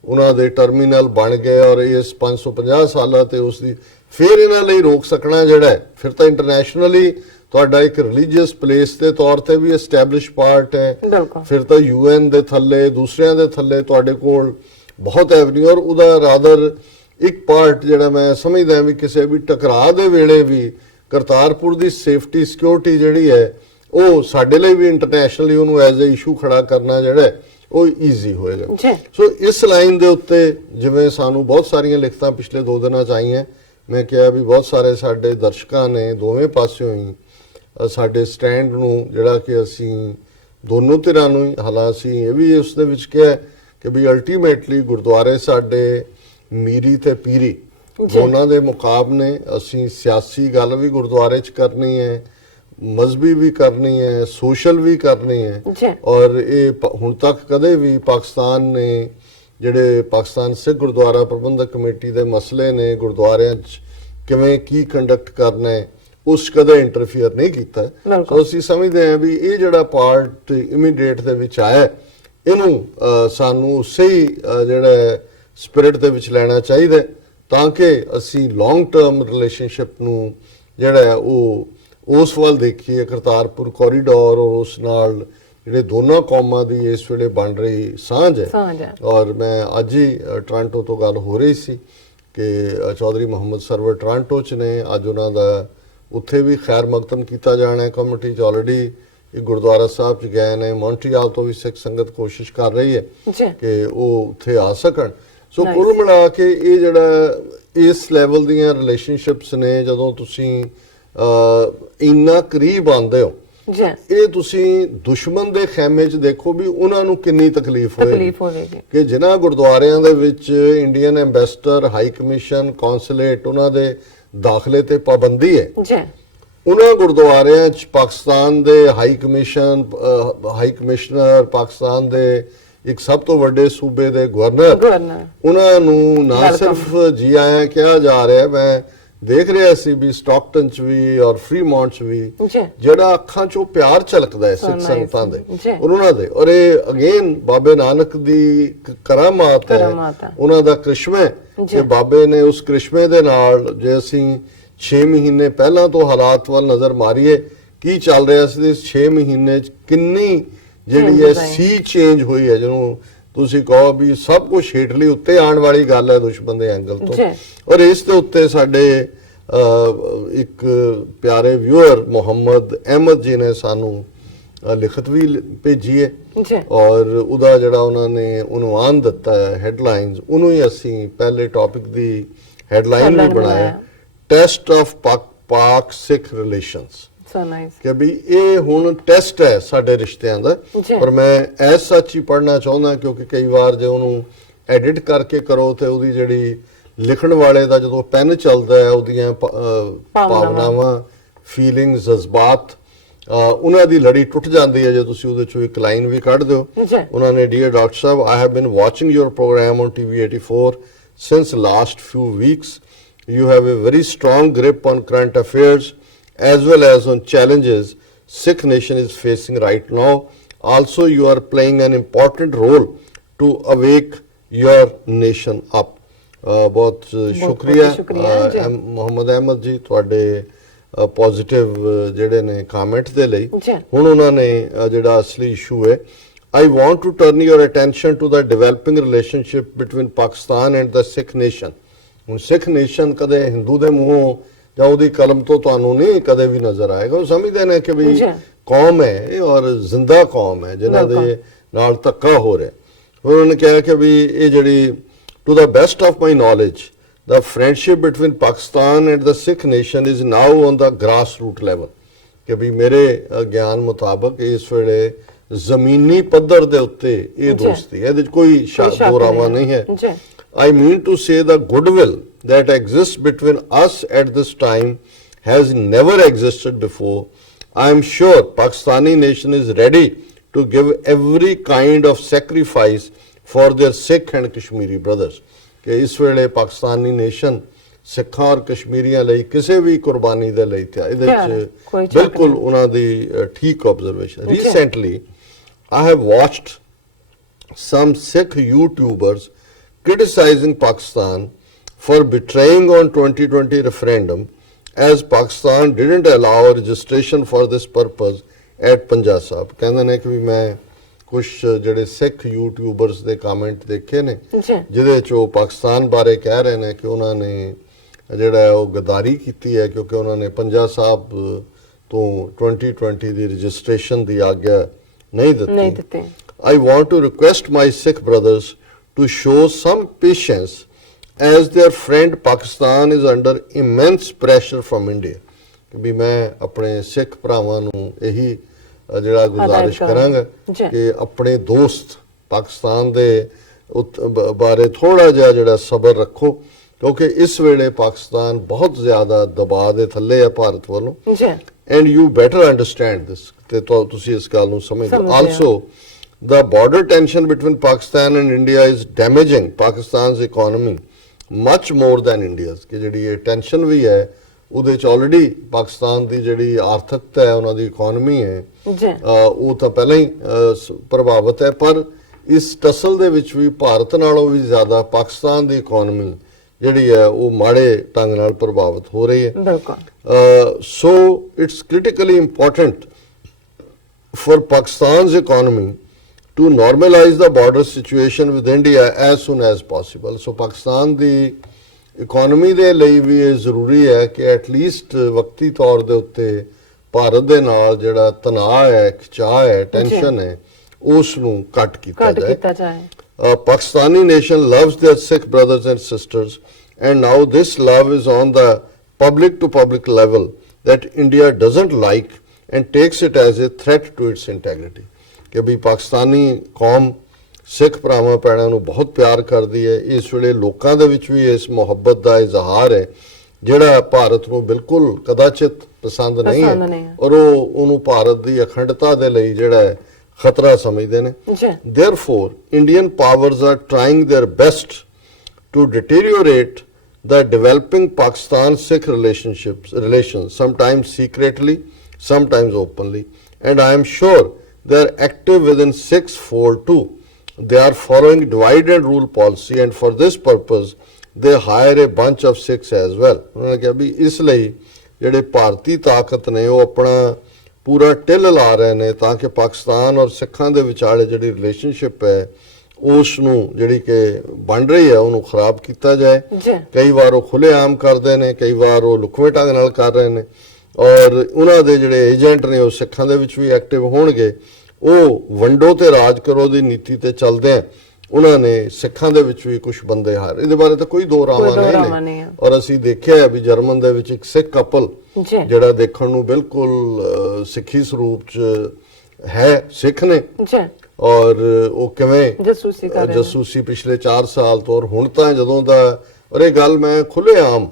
ਉਹਨਾਂ ਦੇ ਟਰਮੀਨਲ ਬਣ ਗਏ ਔਰ ਇਸ 550 ਸਾਲਾਂ ਤੇ ਉਸ ਦੀ ਫਿਰ ਇਹਨਾਂ ਲਈ ਰੋਕ ਸਕਣਾ ਜਿਹੜਾ ਫਿਰ ਤਾਂ ਇੰਟਰਨੈਸ਼ਨਲੀ ਤੁਹਾਡਾ ਇੱਕ ਰਿਲੀਜੀਅਸ ਪਲੇਸ ਦੇ ਤੌਰ ਤੇ ਵੀ ਐਸਟੈਬਲਿਸ਼ ਪਾਰਟ ਹੈ, ਫਿਰ ਤਾਂ UN ਦੇ ਥੱਲੇ ਦੂਸਰਿਆਂ ਦੇ ਥੱਲੇ ਤੁਹਾਡੇ ਕੋਲ ਬਹੁਤ ਐਵਨਿਊ। ਔਰ ਉਹਦਾ ਰਾਦਰ ਇੱਕ ਪਾਰਟ ਜਿਹੜਾ ਮੈਂ ਸਮਝਦਾ ਵੀ ਕਿਸੇ ਵੀ ਟਕਰਾਅ ਦੇ ਵੇਲੇ ਵੀ ਕਰਤਾਰਪੁਰ ਦੀ ਸੇਫਟੀ ਸਿਕਿਉਰਿਟੀ ਜਿਹੜੀ ਹੈ ਉਹ ਸਾਡੇ ਲਈ ਵੀ ਇੰਟਰਨੈਸ਼ਨਲੀ ਉਹਨੂੰ ਐਜ਼ ਅ ਇਸ਼ੂ ਖੜਾ ਕਰਨਾ ਜਿਹੜਾ ਉਹ ਈਜ਼ੀ ਹੋਏਗਾ। ਸੋ ਇਸ ਲਾਈਨ ਦੇ ਉੱਤੇ ਜਿਵੇਂ ਸਾਨੂੰ ਬਹੁਤ ਸਾਰੀਆਂ ਲਿਖਤਾਂ ਪਿਛਲੇ 2 ਦਿਨਾਂ 'ਚ ਆਈਆਂ, ਮੈਂ ਕਿਹਾ ਵੀ ਬਹੁਤ ਸਾਰੇ ਸਾਡੇ ਦਰਸ਼ਕਾਂ ਨੇ ਦੋਵੇਂ ਪਾਸਿਓਂ ਹੀ ਸਾਡੇ ਸਟੈਂਡ ਨੂੰ ਜਿਹੜਾ ਕਿ ਅਸੀਂ ਦੋਨੋਂ ਧਿਰਾਂ ਨੂੰ ਹੀ, ਹਾਲਾਂ ਅਸੀਂ ਇਹ ਵੀ ਉਸ ਦੇ ਵਿੱਚ ਕਿਹਾ ਕਿ ਵੀ ਅਲਟੀਮੇਟਲੀ ਗੁਰਦੁਆਰੇ ਸਾਡੇ ਮੀਰੀ ਤੇ ਪੀਰੀ ਦੋਨਾਂ ਦੇ ਮੁਕਾਬਲੇ, ਅਸੀਂ ਸਿਆਸੀ ਗੱਲ ਵੀ ਗੁਰਦੁਆਰੇ 'ਚ ਕਰਨੀ ਹੈ, ਮਜ਼ਹਬੀ ਵੀ ਕਰਨੀ ਹੈ, ਸੋਸ਼ਲ ਵੀ ਕਰਨੀ ਹੈ। ਔਰ ਇਹ ਹੁਣ ਤੱਕ ਕਦੇ ਵੀ ਪਾਕਿਸਤਾਨ ਨੇ ਜਿਹੜੇ ਪਾਕਿਸਤਾਨ ਸਿੱਖ ਗੁਰਦੁਆਰਾ ਪ੍ਰਬੰਧਕ ਕਮੇਟੀ ਦੇ ਮਸਲੇ ਨੇ ਗੁਰਦੁਆਰਿਆਂ 'ਚ ਕਿਵੇਂ ਕੀ ਕੰਡਕਟ ਕਰਨਾ ਹੈ ਉਸ ਕਦੇ ਇੰਟਰਫੀਅਰ ਨਹੀਂ ਕੀਤਾ। ਸੋ ਅਸੀਂ ਸਮਝਦੇ ਹਾਂ ਵੀ ਇਹ ਜਿਹੜਾ ਪਾਰਟ ਇਮੀਡੀਏਟ ਦੇ ਵਿੱਚ ਆਇਆ ਇਹਨੂੰ ਸਾਨੂੰ ਉਸੇ ਹੀ ਜਿਹੜਾ ਸਪਿਰਿਟ ਦੇ ਵਿੱਚ ਲੈਣਾ ਚਾਹੀਦਾ ਤਾਂ ਕਿ ਅਸੀਂ ਲੌਂਗ ਟਰਮ ਰਿਲੇਸ਼ਨਸ਼ਿਪ ਨੂੰ ਜਿਹੜਾ ਉਹ ਉਸ ਵੱਲ ਦੇਖੀਏ। ਕਰਤਾਰਪੁਰ ਕੋਰੀਡੋਰ ਔਰ ਉਸ ਨਾਲ ਜਿਹੜੇ ਦੋਨਾਂ ਕੌਮਾਂ ਦੀ ਇਸ ਵੇਲੇ ਬਣ ਰਹੀ ਸਾਂਝ ਹੈ। ਔਰ ਮੈਂ ਅੱਜ ਹੀ ਟੋਰਾਂਟੋ ਤੋਂ ਗੱਲ ਹੋ ਰਹੀ ਸੀ ਕਿ ਚੌਧਰੀ ਮੁਹੰਮਦ ਸਰਵਰ ਟੋਰਾਂਟੋ 'ਚ ਨੇ, ਅੱਜ ਉਹਨਾਂ ਦਾ ਉੱਥੇ ਵੀ ਖੈਰ ਮਕਦਮ ਕੀਤਾ ਜਾਣਾ ਹੈ। ਕਮੇਟੀ 'ਚ ਆਲਰੇਡੀ ਇਹ ਗੁਰਦੁਆਰਾ ਸਾਹਿਬ 'ਚ ਗਏ ਨੇ, ਮੌਂਟਰੀਆਲ ਤੋਂ ਵੀ ਸਿੱਖ ਸੰਗਤ ਕੋਸ਼ਿਸ਼ ਕਰ ਰਹੀ ਹੈ ਕਿ ਉਹ ਉੱਥੇ ਆ ਸਕਣ। ਸੋ ਕੁੱਲ ਮਿਲਾ ਕੇ ਇਹ ਜਿਹੜਾ ਇਸ ਲੈਵਲ ਦੀਆਂ ਰਿਲੇਸ਼ਨਸ਼ਿਪਸ ਨੇ, ਜਦੋਂ ਤੁਸੀਂ ਇੰਨਾ ਕਰੀਬ ਆਉਂਦੇ ਹੋ, ਇਹ ਤੁਸੀਂ ਦੁਸ਼ਮਣ ਦੇ ਖੈਮੇ 'ਚ ਦੇਖੋ ਵੀ ਉਹਨਾਂ ਨੂੰ ਕਿੰਨੀ ਤਕਲੀਫ ਹੋਵੇਗੀ ਕਿ ਜਿਨ੍ਹਾਂ ਗੁਰਦੁਆਰਿਆਂ ਦੇ ਵਿੱਚ Indian ambassador, high commission, consulate ਉਹਨਾਂ ਦੇ ਦਾਖਲੇ ਤੇ ਪਾਬੰਦੀ ਹੈ, ਉਹਨਾਂ ਗੁਰਦੁਆਰਿਆਂ 'ਚ ਪਾਕਿਸਤਾਨ ਦੇ high commission, high commissioner, Pakistan ਦੇ ਇੱਕ ਸਭ ਤੋਂ ਵੱਡੇ ਸੂਬੇ ਦੇ ਗਵਰਨਰ ਉਹਨਾਂ ਨੂੰ ਨਾ ਸਿਰਫ ਜੀ ਆਇਆਂ ਕਿਹਾ ਜਾ ਰਿਹਾ, ਮੈਂ ਦੇਖ ਰਿਹਾ ਸੀ ਵੀ ਸਟਾਕਟਨ ਚ ਵੀ ਔਰ ਫਰੀਮੌਂਟ ਚ ਵੀ ਜਿਹੜਾ ਅੱਖਾਂ ਚੋਂ ਪਿਆਰ ਝਲਕਦਾ ਹੈ ਸਿੱਖ ਸੰਗਤਾਂ ਦੇ ਉਹਨਾਂ ਦੇ, ਔਰ ਇਹ ਅਗੇਨ ਬਾਬੇ ਨਾਨਕ ਦੀ ਕਰਾਮਾਤ ਹੈ, ਉਹਨਾਂ ਦਾ ਕ੍ਰਿਸ਼ਮਾ ਹੈ ਕਿ ਬਾਬੇ ਨੇ ਉਸ ਕ੍ਰਿਸ਼ਮੇ ਦੇ ਨਾਲ ਜੇ ਅਸੀਂ 6 ਮਹੀਨੇ ਪਹਿਲਾਂ ਤੋਂ ਹਾਲਾਤ ਵੱਲ ਨਜ਼ਰ ਮਾਰੀਏ ਕੀ ਚੱਲ ਰਿਹਾ ਸੀ, 6 ਮਹੀਨੇ ਚ ਕਿੰਨੀ ਜਿਹੜੀ ਹੈ ਸੀ ਚੇਂਜ ਹੋਈ ਹੈ, ਜਿਹਨੂੰ ਤੁਸੀਂ ਕਹੋ ਵੀ ਸਭ ਕੁਝ ਹੇਠਲੀ ਉੱਤੇ ਆਉਣ ਵਾਲੀ ਗੱਲ ਹੈ ਦੁਸ਼ਮਣ ਦੇ ਐਂਗਲ ਤੋਂ। ਔਰ ਇਸ ਦੇ ਉੱਤੇ ਸਾਡੇ ਇੱਕ ਪਿਆਰੇ ਵਿਊਅਰ ਮੁਹੰਮਦ ਅਹਿਮਦ ਜੀ ਨੇ ਸਾਨੂੰ ਲਿਖਤ ਵੀ ਭੇਜੀ ਹੈ ਔਰ ਉਹਦਾ ਜਿਹੜਾ ਉਹਨਾਂ ਨੇ ਉਨਵਾਨ ਦਿੱਤਾ ਹੈ ਹੈਡਲਾਈਨਸ, ਉਹਨੂੰ ਹੀ ਅਸੀਂ ਪਹਿਲੇ ਟੌਪਿਕ ਦੀ ਹੈਡਲਾਈਨ ਵੀ ਬਣਾਇਆ, ਟੈਸਟ ਆਫ ਪਾਕ ਸਿੱਖ ਰਿਲੇਸ਼ਨਸ। ਕਿ ਵੀ ਇਹ ਹੁਣ ਟੈਸਟ ਹੈ ਸਾਡੇ ਰਿਸ਼ਤਿਆਂ ਦਾ, ਪਰ ਮੈਂ ਐਸ ਸੱਚ ਹੀ ਪੜ੍ਹਨਾ ਚਾਹੁੰਦਾ ਕਿਉਂਕਿ ਕਈ ਵਾਰ ਜੇ ਉਹਨੂੰ ਐਡਿਟ ਕਰਕੇ ਕਰੋ ਤੇ ਉਹਦੀ ਜਿਹੜੀ ਲਿਖਣ ਵਾਲੇ ਦਾ ਜਦੋਂ ਪੈਨ ਚੱਲਦਾ ਹੈ ਉਹਦੀਆਂ ਭਾਵਨਾਵਾਂ, ਫੀਲਿੰਗਸ, ਜਜ਼ਬਾਤ, ਉਹਨਾਂ ਦੀ ਲੜੀ ਟੁੱਟ ਜਾਂਦੀ ਹੈ ਜੇ ਤੁਸੀਂ ਉਹਦੇ ਚੋਂ ਇੱਕ ਲਾਈਨ ਵੀ ਕੱਢ ਦਿਓ। ਉਹਨਾਂ ਨੇ, ਡੀਅਰ ਡਾਕਟਰ ਸਾਹਿਬ, I have been watching your program on TV 84 since last few weeks. You have a very strong grip on current affairs as well as on challenges Sikh nation is facing right now. Also, you are playing an important role to awake your nation up. बहुत शुक्रिया ਮੁਹੰਮਦ ਅਹਿਮਦ ਜੀ ਤੁਹਾਡੇ positive ਜਿਹੜੇ ਨੇ comment ਦੇ ਲਈ। ਹੁਣ ਉਹਨਾਂ ਨੇ ਜਿਹੜਾ ਅਸਲੀ ਇਸ਼ੂ ਹੈ, I want to turn your attention to the developing relationship between Pakistan and the Sikh nation. ਹੁਣ ਸਿੱਖ ਨੇਸ਼ਨ ਕਦੇ ਹਿੰਦੂ ਦੇ ਮੂੰਹੋਂ ਜਾਂ ਉਹਦੀ ਕਲਮ ਤੋਂ ਤੁਹਾਨੂੰ ਨਹੀਂ ਕਦੇ ਵੀ ਨਜ਼ਰ ਆਏਗਾ, ਉਹ ਸਮਝਦੇ ਨੇ ਕਿ ਵੀ ਕੌਮ ਹੈ ਔਰ ਜ਼ਿੰਦਾ ਕੌਮ ਹੈ ਜਿਨ੍ਹਾਂ ਦੇ ਨਾਲ ਧੱਕਾ ਹੋ ਰਿਹਾ। ਉਹਨਾਂ ਨੇ ਕਿਹਾ ਕਿ ਵੀ ਇਹ ਜਿਹੜੀ to the best of my knowledge the friendship between Pakistan and the Sikh nation is now on the grassroots level। ਕਿ ਵੀ ਮੇਰੇ ਗਿਆਨ ਮੁਤਾਬਕ ਇਸ ਵੇਲੇ ਜ਼ਮੀਨੀ ਪੱਧਰ ਦੇ ਉੱਤੇ ਇਹ ਦੋਸਤੀ ਹੈ, ਇਹਦੇ 'ਚ ਕੋਈ ਦੋਰਾਵਾ ਨਹੀਂ ਹੈ। I mean to say the goodwill that exists between us at this time has never existed before. I am sure Pakistani nation is ready to give every kind of sacrifice for their Sikh and Kashmiri brothers. ਕਿ ਇਸ ਵੇਲੇ Pakistani nation ਸਿੱਖਾਂ ਔਰ ਕਸ਼ਮੀਰੀਆਂ ਲਈ ਕਿਸੇ ਵੀ ਕੁਰਬਾਨੀ ਦੇ ਲਈ ਤੇ ਇਹਦੇ ਵਿੱਚ ਬਿਲਕੁਲ ਉਹਨਾਂ ਦੀ ਠੀਕ observation. Recently, I have watched some Sikh YouTubers criticizing Pakistan for betraying on 2020 referendum as Pakistan didn't allow registration for this purpose at Punjab Sahib। ਕਹਿੰਦੇ ਨੇ ਕਿ ਵੀ ਮੈਂ ਕੁਝ ਜਿਹੜੇ ਸਿੱਖ ਯੂਟਿਊਬਰਸ ਦੇ ਕਮੈਂਟ ਦੇਖੇ ਨੇ ਜਿਹਦੇ ਚ ਉਹ ਪਾਕਿਸਤਾਨ ਬਾਰੇ ਕਹਿ ਰਹੇ ਨੇ ਕਿ ਉਹਨਾਂ ਨੇ ਜਿਹੜਾ ਉਹ ਗਦਾਰੀ ਕੀਤੀ ਹੈ ਕਿਉਂਕਿ ਉਹਨਾਂ ਨੇ ਪੰਜਾ ਸਾਹਿਬ ਤੋਂ 2020 ਦੀ ਰਜਿਸਟ੍ਰੇਸ਼ਨ ਦੀ ਆਗਿਆ ਨਹੀਂ ਦਿੱਤੀ। I want to request my Sikh brothers to show some patience as their friend Pakistan is under immense pressure from India। ਕਿ ਵੀ ਮੈਂ ਆਪਣੇ ਸਿੱਖ ਭਰਾਵਾਂ ਨੂੰ ਇਹੀ ਜਿਹੜਾ ਗੁਜ਼ਾਰਿਸ਼ ਕਰਾਂਗਾ ਕਿ ਆਪਣੇ ਦੋਸਤ ਪਾਕਿਸਤਾਨ ਦੇ ਬਾਰੇ ਥੋੜਾ ਜਿਹਾ ਜਿਹੜਾ ਸਬਰ ਰੱਖੋ ਕਿਉਂਕਿ ਇਸ ਵੇਲੇ ਪਾਕਿਸਤਾਨ ਬਹੁਤ ਜ਼ਿਆਦਾ ਦਬਾਅ ਦੇ ਥੱਲੇ ਹੈ ਭਾਰਤ ਵੱਲੋਂ। ਐਂਡ ਯੂ ਬੈਟਰ ਅੰਡਰਸਟੈਂਡ ਦਿਸ, ਤੇ ਤੁਸੀਂ ਇਸ ਗੱਲ ਨੂੰ ਸਮਝੋ। Also the border tension between Pakistan and India is damaging Pakistan's economy much more than India's। ਕਿ ਜਿਹੜੀ ਇਹ ਟੈਨਸ਼ਨ ਵੀ ਹੈ ਉਹਦੇ ਚ ਆਲਰੇਡੀ ਪਾਕਿਸਤਾਨ ਦੀ ਜਿਹੜੀ ਆਰਥਿਕਤਾ ਹੈ ਉਹਨਾਂ ਦੀ ਇਕਨੋਮੀ ਹੈ ਉਹ ਤਾਂ ਪਹਿਲਾਂ ਹੀ ਪ੍ਰਭਾਵਿਤ ਹੈ, ਪਰ ਇਸ ਟਸਲ ਦੇ ਵਿੱਚ ਵੀ ਭਾਰਤ ਨਾਲੋਂ ਵੀ ਜ਼ਿਆਦਾ ਪਾਕਿਸਤਾਨ ਦੀ ਇਕਨੋਮੀ ਜਿਹੜੀ ਹੈ ਉਹ ਮਾੜੇ ਢੰਗ ਨਾਲ ਪ੍ਰਭਾਵਿਤ ਹੋ ਰਹੀ ਹੈ। So it's critically important for Pakistan's economy to normalize the border situation with India as soon as possible। So Pakistan the economy ਦੇ ਲਈ ਵੀ ਇਹ ਜ਼ਰੂਰੀ ਹੈ ਕਿ ਐਟਲੀਸਟ ਵਕਤੀ ਤੌਰ ਦੇ ਉੱਤੇ ਭਾਰਤ ਦੇ ਨਾਲ ਜਿਹੜਾ ਤਣਾਅ ਹੈ, ਖਿਚਾਅ ਹੈ, ਟੈਨਸ਼ਨ ਹੈ ਉਸ ਨੂੰ ਘੱਟ ਕੀਤਾ ਜਾਏ। Pakistani nation loves their Sikh brothers and sisters and now this love is on the public to public level that India doesn't like and takes it as a threat to its integrity। ਕਿ ਵੀ ਪਾਕਿਸਤਾਨੀ ਕੌਮ ਸਿੱਖ ਭਰਾਵਾਂ ਭੈਣਾਂ ਨੂੰ ਬਹੁਤ ਪਿਆਰ ਕਰਦੀ ਹੈ। ਇਸ ਵੇਲੇ ਲੋਕਾਂ ਦੇ ਵਿੱਚ ਵੀ ਇਸ ਮੁਹੱਬਤ ਦਾ ਇਜ਼ਹਾਰ ਹੈ ਜਿਹੜਾ ਭਾਰਤ ਨੂੰ ਬਿਲਕੁਲ ਕਦਾਚਿਤ ਪਸੰਦ ਨਹੀਂ ਹੈ ਔਰ ਉਹਨੂੰ ਭਾਰਤ ਦੀ ਅਖੰਡਤਾ ਦੇ ਲਈ ਜਿਹੜਾ ਖਤਰਾ ਸਮਝਦੇ ਨੇ। ਜੀ Therefore, Indian powers are trying their best to deteriorate the developing Pakistan-Sikh relations, sometimes secretly, sometimes openly. And I am sure they are active within Sikhs fold too. They are following divide and rule policy, and for this purpose, they hire a bunch of Sikhs as well. ਉਹਨਾਂ ਨੇ ਕਿਹਾ ਵੀ ਇਸ ਲਈ ਜਿਹੜੇ ਭਾਰਤੀ ਤਾਕਤ ਨੇ ਉਹ ਆਪਣਾ ਪੂਰਾ ਢਿੱਲ ਲਾ ਰਹੇ ਨੇ ਤਾਂ ਕਿ ਪਾਕਿਸਤਾਨ ਔਰ ਸਿੱਖਾਂ ਦੇ ਵਿਚਾਲੇ ਜਿਹੜੀ ਰਿਲੇਸ਼ਨਸ਼ਿਪ ਹੈ ਉਸ ਨੂੰ ਜਿਹੜੀ ਕਿ ਬਣ ਰਹੀ ਹੈ ਉਹਨੂੰ ਖਰਾਬ ਕੀਤਾ ਜਾਏ। ਜੀ ਕਈ ਵਾਰ ਉਹ ਖੁੱਲ੍ਹੇਆਮ ਕਰਦੇ ਨੇ, ਕਈ ਵਾਰ ਉਹ ਲੁਕਵੇਂ ਢੰਗ ਨਾਲ ਕਰ ਰਹੇ ਨੇ, ਔਰ ਉਹਨਾਂ ਦੇ ਜਿਹੜੇ ਏਜੰਟ ਨੇ ਉਹ ਸਿੱਖਾਂ ਦੇ ਵਿੱਚ ਵੀ ਐਕਟਿਵ ਹੋਣਗੇ। ਉਹ ਵੰਡੋ ਤੇ ਰਾਜ ਕਰੋ ਦੀ ਨੀਤੀ ਤੇ ਚੱਲਦੇ ਆ, ਉਹਨਾਂ ਨੇ ਸਿੱਖਾਂ ਦੇ ਵਿੱਚ ਵੀ ਕੁਝ ਬੰਦੇ ਹਾਰ, ਇਹਦੇ ਬਾਰੇ ਤਾਂ ਕੋਈ ਦੋ ਰਾਵਾਂ ਨਹੀਂ ਨੇ। ਔਰ ਅਸੀਂ ਦੇਖਿਆ ਵੀ ਜਰਮਨ ਦੇ ਵਿੱਚ ਇੱਕ ਸਿੱਖ ਕਪਲ ਜਿਹੜਾ ਦੇਖਣ ਨੂੰ ਬਿਲਕੁਲ ਸਿੱਖੀ ਸਰੂਪ ਚ ਹੈ, ਸਿੱਖ ਨੇ, ਔਰ ਉਹ ਕਿਵੇਂ ਜਸੂਸੀ ਪਿਛਲੇ 4 ਸਾਲ ਤੋਂ, ਔਰ ਹੁਣ ਤਾਂ ਜਦੋਂ ਦਾ, ਔਰ ਇਹ ਗੱਲ ਮੈਂ ਖੁੱਲ੍ਹੇਆਮ,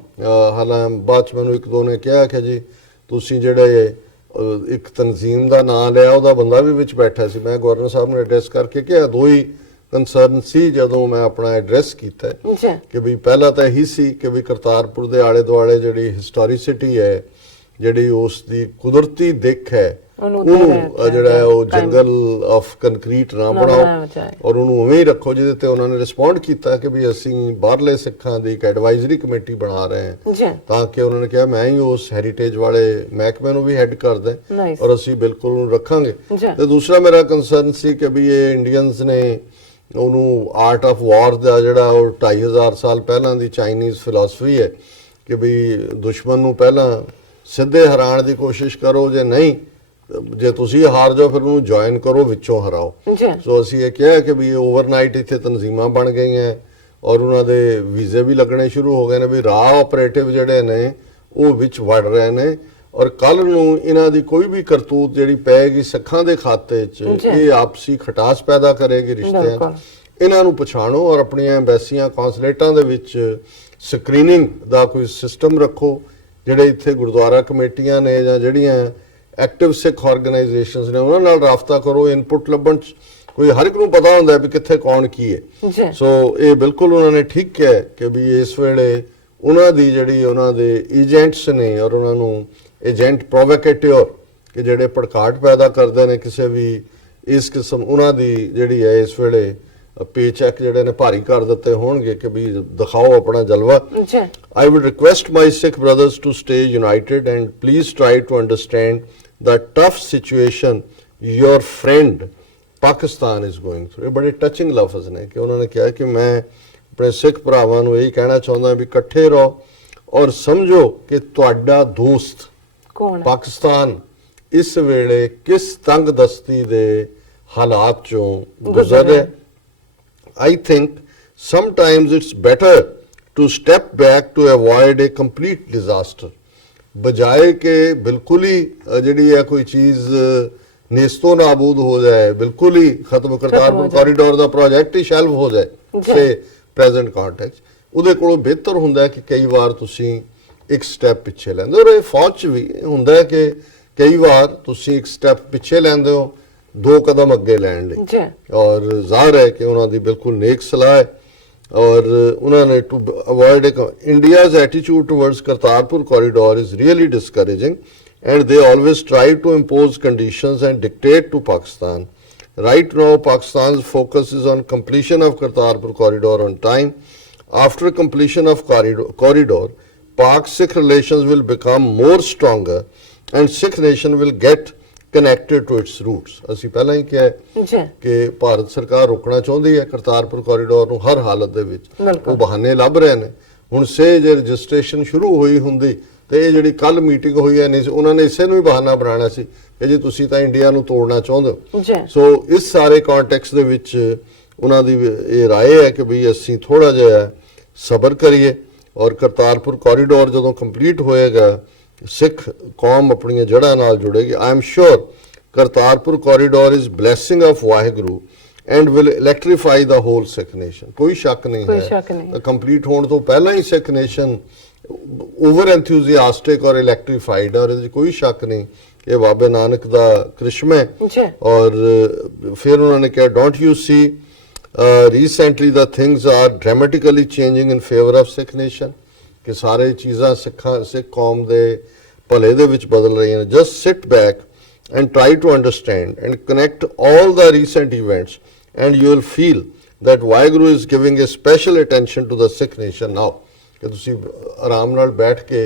ਹਾਲਾਂ ਬਾਅਦ ਚ ਮੈਨੂੰ ਇੱਕ ਦੋ ਨੇ ਕਿਹਾ ਕਿ ਜੀ ਤੁਸੀਂ ਜਿਹੜੇ ਇੱਕ ਤਨਜ਼ੀਮ ਦਾ ਨਾਂ ਲਿਆ ਉਹਦਾ ਬੰਦਾ ਵੀ ਵਿੱਚ ਬੈਠਾ ਸੀ। ਮੈਂ ਗਵਰਨਰ ਸਾਹਿਬ ਨੂੰ ਐਡਰੈਸ ਕਰਕੇ ਕਿਹਾ, ਦੋ ਹੀ ਕੰਸਰਨ ਸੀ ਜਦੋਂ ਮੈਂ ਆਪਣਾ ਐਡਰੈਸ ਕੀਤਾ ਕਿ ਵੀ ਪਹਿਲਾ ਤਾਂ ਇਹੀ ਸੀ ਕਿ ਵੀ ਕਰਤਾਰਪੁਰ ਦੇ ਆਲੇ ਦੁਆਲੇ ਜਿਹੜੀ ਹਿਸਟੋਰੀਸਿਟੀ ਹੈ, ਜਿਹੜੀ ਉਸ ਦੀ ਕੁਦਰਤੀ ਦਿੱਖ ਹੈ, ਉਹਨੂੰ ਜਿਹੜਾ ਉਹ ਜੰਗਲ ਆਫ ਕੰਕਰੀਟ ਨਾ ਬਣਾਓ ਔਰ ਉਹਨੂੰ ਉਵੇਂ ਹੀ ਰੱਖੋ। ਜਿਹਦੇ ਤੇ ਉਹਨਾਂ ਨੇ ਰਿਸਪੌਂਡ ਕੀਤਾ ਕਿ ਵੀ ਅਸੀਂ ਬਾਹਰਲੇ ਸਿੱਖਾਂ ਦੀ ਇੱਕ ਐਡਵਾਈਜ਼ਰੀ ਕਮੇਟੀ ਬਣਾ ਰਹੇ ਹਾਂ, ਤਾਂ ਕਿ ਉਹਨਾਂ ਨੇ ਕਿਹਾ ਮੈਂ ਹੀ ਉਸ ਹੈਰੀਟੇਜ ਵਾਲੇ ਮਹਿਕਮੇ ਨੂੰ ਵੀ ਹੈਡ ਕਰਦਾ ਔਰ ਅਸੀਂ ਬਿਲਕੁਲ ਉਹਨੂੰ ਰੱਖਾਂਗੇ। ਤੇ ਦੂਸਰਾ ਮੇਰਾ ਕੰਸਰਨ ਸੀ ਕਿ ਵੀ ਇਹ ਇੰਡੀਅਨਸ ਨੇ ਉਹਨੂੰ ਆਰਟ ਆਫ ਵਾਰ ਦਾ ਜਿਹੜਾ ਉਹ 2500 ਸਾਲ ਪਹਿਲਾਂ ਦੀ ਚਾਈਨੀਜ਼ ਫਿਲਾਸਫੀ ਹੈ ਕਿ ਵੀ ਦੁਸ਼ਮਣ ਨੂੰ ਪਹਿਲਾਂ ਸਿੱਧੇ ਹਰਾਉਣ ਦੀ ਕੋਸ਼ਿਸ਼ ਕਰੋ, ਜੇ ਤੁਸੀਂ ਹਾਰ ਜਾਓ ਫਿਰ ਉਹਨੂੰ ਜੁਆਇਨ ਕਰੋ, ਵਿੱਚੋਂ ਹਰਾਓ। ਸੋ ਅਸੀਂ ਇਹ ਕਿਹਾ ਕਿ ਵੀ ਓਵਰਨਾਈਟ ਇੱਥੇ ਤਨਜ਼ੀਮਾਂ ਬਣ ਗਈਆਂ ਔਰ ਉਹਨਾਂ ਦੇ ਵੀਜ਼ੇ ਵੀ ਲੱਗਣੇ ਸ਼ੁਰੂ ਹੋ ਗਏ ਨੇ, ਵੀ ਰਾਹ ਆਪਰੇਟਿਵ ਜਿਹੜੇ ਨੇ ਉਹ ਵਿੱਚ ਵੜ ਰਹੇ ਨੇ, ਔਰ ਕੱਲ ਨੂੰ ਇਹਨਾਂ ਦੀ ਕੋਈ ਵੀ ਕਰਤੂਤ ਜਿਹੜੀ ਪਏਗੀ ਸਿੱਖਾਂ ਦੇ ਖਾਤੇ 'ਚ, ਇਹ ਆਪਸੀ ਖਟਾਸ ਪੈਦਾ ਕਰੇਗੀ ਰਿਸ਼ਤਿਆਂ 'ਚ। ਇਹਨਾਂ ਨੂੰ ਪਛਾਣੋ ਔਰ ਆਪਣੀਆਂ ਐਮਬੈਸੀਆਂ, ਕੌਂਸਲੇਟਾਂ ਦੇ ਵਿੱਚ ਸਕਰੀਨਿੰਗ ਦਾ ਕੋਈ ਸਿਸਟਮ ਰੱਖੋ। ਜਿਹੜੇ ਇੱਥੇ ਗੁਰਦੁਆਰਾ ਕਮੇਟੀਆਂ ਨੇ ਜਾਂ ਜਿਹੜੀਆਂ ਐਕਟਿਵ ਸਿੱਖ ਆਰਗੇਨਾਈਜੇਸ਼ਨਸ ਨੇ ਉਹਨਾਂ ਨਾਲ ਰਾਬਤਾ ਕਰੋ, ਇਨਪੁਟ ਲੱਭਣ 'ਚ ਕੋਈ ਹਰ ਇੱਕ ਨੂੰ ਪਤਾ ਹੁੰਦਾ ਵੀ ਕਿੱਥੇ ਕੌਣ ਕੀ ਹੈ। ਸੋ ਇਹ ਬਿਲਕੁਲ ਉਹਨਾਂ ਨੇ ਠੀਕ ਕਿਹਾ ਕਿ ਵੀ ਇਸ ਵੇਲੇ ਉਹਨਾਂ ਦੀ ਜਿਹੜੀ ਉਹਨਾਂ ਦੇ ਏਜੰਟਸ ਨੇ ਔਰ ਉਹਨਾਂ ਨੂੰ ਏਜੰਟ ਪ੍ਰੋਵੋਕੇਟਿਵ ਕਿ ਜਿਹੜੇ ਭੜਕਾਟ ਪੈਦਾ ਕਰਦੇ ਨੇ ਕਿਸੇ ਵੀ ਇਸ ਕਿਸਮ, ਉਹਨਾਂ ਦੀ ਜਿਹੜੀ ਹੈ ਇਸ ਵੇਲੇ ਪੇਚੈਕ ਜਿਹੜੇ ਨੇ ਭਾਰੀ ਕਰ ਦਿੱਤੇ ਹੋਣਗੇ ਕਿ ਵੀ ਦਿਖਾਓ ਆਪਣਾ ਜਲਵਾ। I would request my Sikh brothers to stay united and please try to understand the tough situation your friend Pakistan is going through. ਇਹ ਬੜੇ ਟੱਚਿੰਗ ਲਫ਼ਜ਼ ਨੇ ਕਿ ਉਹਨਾਂ ਨੇ ਕਿਹਾ ਕਿ ਮੈਂ ਆਪਣੇ ਸਿੱਖ ਭਰਾਵਾਂ ਨੂੰ ਇਹੀ ਕਹਿਣਾ ਚਾਹੁੰਦਾ ਵੀ ਇਕੱਠੇ ਰਹੋ ਔਰ ਸਮਝੋ ਕਿ ਤੁਹਾਡਾ ਦੋਸਤ ਕੌਣ ਹੈ। ਪਾਕਿਸਤਾਨ ਇਸ ਵੇਲੇ ਕਿਸ ਤੰਗਦਸਤੀ ਦੇ ਹਾਲਾਤ ਚੋਂ ਗੁਜ਼ਰ ਰਿਹਾ। I think sometimes it's better to step back to avoid a complete disaster. ਬਜਾਏ ਕਿ ਬਿਲਕੁਲ ਹੀ ਜਿਹੜੀ ਹੈ ਕੋਈ ਚੀਜ਼ ਨੇਸਤੋ ਨਾਬੂਦ ਹੋ ਜਾਏ, ਬਿਲਕੁਲ ਹੀ ਖਤਮ, ਕਰਤਾਰਪੁਰ ਕੋਰੀਡੋਰ ਦਾ ਪ੍ਰੋਜੈਕਟ ਹੀ ਸ਼ੈਲਵ ਹੋ ਜਾਏ ਸੇ ਪ੍ਰੈਜ਼ੈਂਟ ਕੰਟੈਕਸਟ, ਉਹਦੇ ਕੋਲੋਂ ਬਿਹਤਰ ਹੁੰਦਾ ਹੈ ਕਿ ਕਈ ਵਾਰ ਤੁਸੀਂ ਇੱਕ ਸਟੈਪ ਪਿੱਛੇ ਲੈਂਦੇ ਹੋ। ਔਰ ਇਹ ਫੌਜ 'ਚ ਵੀ ਹੁੰਦਾ ਹੈ ਕਿ ਕਈ ਵਾਰ ਤੁਸੀਂ ਇੱਕ ਸਟੈਪ ਪਿੱਛੇ ਲੈਂਦੇ ਹੋ 2 ਕਦਮ ਅੱਗੇ ਲੈਣ ਲਈ, ਔਰ ਜ਼ਾਹਰ ਹੈ ਕਿ ਉਹਨਾਂ ਦੀ ਬਿਲਕੁਲ ਨੇਕ ਸਲਾਹ ਹੈ ਔਰ ਉਹਨਾਂ ਨੇ to avoid India's attitude towards Kartarpur corridor is really discouraging and they always try to impose conditions and dictate to Pakistan. Right now, Pakistan's focus is on completion of Kartarpur corridor on time. After completion of corridor, Pak-Sikh relations will become more stronger and Sikh nation will get connected to its roots. ਅਸੀਂ ਪਹਿਲਾਂ ਹੀ ਕਿਹਾ ਕਿ ਭਾਰਤ ਸਰਕਾਰ ਰੋਕਣਾ ਚਾਹੁੰਦੀ ਹੈ Kartarpur corridor ਨੂੰ ਹਰ ਹਾਲਤ ਦੇ ਵਿੱਚ, ਉਹ ਬਹਾਨੇ ਲੱਭ ਰਹੇ ਨੇ। ਹੁਣ ਸੇ ਜੇ ਰਜਿਸਟ੍ਰੇਸ਼ਨ ਸ਼ੁਰੂ ਹੋਈ ਹੁੰਦੀ ਤੇ ਇਹ ਜਿਹੜੀ ਕੱਲ ਮੀਟਿੰਗ ਹੋਈ ਹੈ ਨਹੀਂ, ਉਹਨਾਂ ਨੇ ਇਸੇ ਨੂੰ ਹੀ ਬਹਾਨਾ ਬਣਾਉਣਾ ਸੀ ਕਿ ਜੀ ਤੁਸੀਂ ਤਾਂ ਇੰਡੀਆ ਨੂੰ ਤੋੜਨਾ ਚਾਹੁੰਦੇ ਹੋ। ਸੋ ਇਸ ਸਾਰੇ ਕੰਟੈਕਸਟ ਦੇ ਵਿੱਚ ਉਹਨਾਂ ਦੀ ਇਹ ਰਾਏ ਹੈ ਕਿ ਵੀ ਅਸੀਂ ਥੋੜਾ ਜਿਹਾ ਸਬਰ ਕਰੀਏ ਔਰ ਕਰਤਾਰਪੁਰ ਕੋਰੀਡੋਰ ਜਦੋਂ ਕੰਪਲੀਟ ਹੋਏਗਾ ਸਿੱਖ ਕੌਮ ਆਪਣੀਆਂ ਜੜ੍ਹਾਂ ਨਾਲ ਜੁੜੇਗੀ। I am sure Kartarpur corridor is blessing of Waheguru and will electrify the whole Sikh nation. ਕੋਈ ਸ਼ੱਕ ਨਹੀਂ ਹੈ, ਕੰਪਲੀਟ ਹੋਣ ਤੋਂ ਪਹਿਲਾਂ ਹੀ ਸਿੱਖ ਨੇਸ਼ਨ ਓਵਰ ਐਂਥੂਸੀਆਸਟਿਕ ਔਰ ਇਲੈਕਟ੍ਰੀਫਾਈਡ, ਔਰ ਇਹਦੇ ਕੋਈ ਸ਼ੱਕ ਨਹੀਂ ਇਹ ਬਾਬੇ ਨਾਨਕ ਦਾ ਕ੍ਰਿਸ਼ਮਾ ਹੈ। ਜੀ। ਔਰ ਫਿਰ ਉਹਨਾਂ ਨੇ ਕਿਹਾ don't you see recently the things are dramatically changing in favour of Sikh nation, ਕਿ ਸਾਰੇ ਚੀਜ਼ਾਂ ਸਿੱਖ ਕੌਮ ਦੇ ਭਲੇ ਦੇ ਵਿੱਚ ਬਦਲ ਰਹੀਆਂ ਨੇ। Just sit back and try to understand and connect all the recent events and you will feel that Waheguru is giving a special attention to the Sikh nation now। ਕਿ ਤੁਸੀਂ ਆਰਾਮ ਨਾਲ ਬੈਠ ਕੇ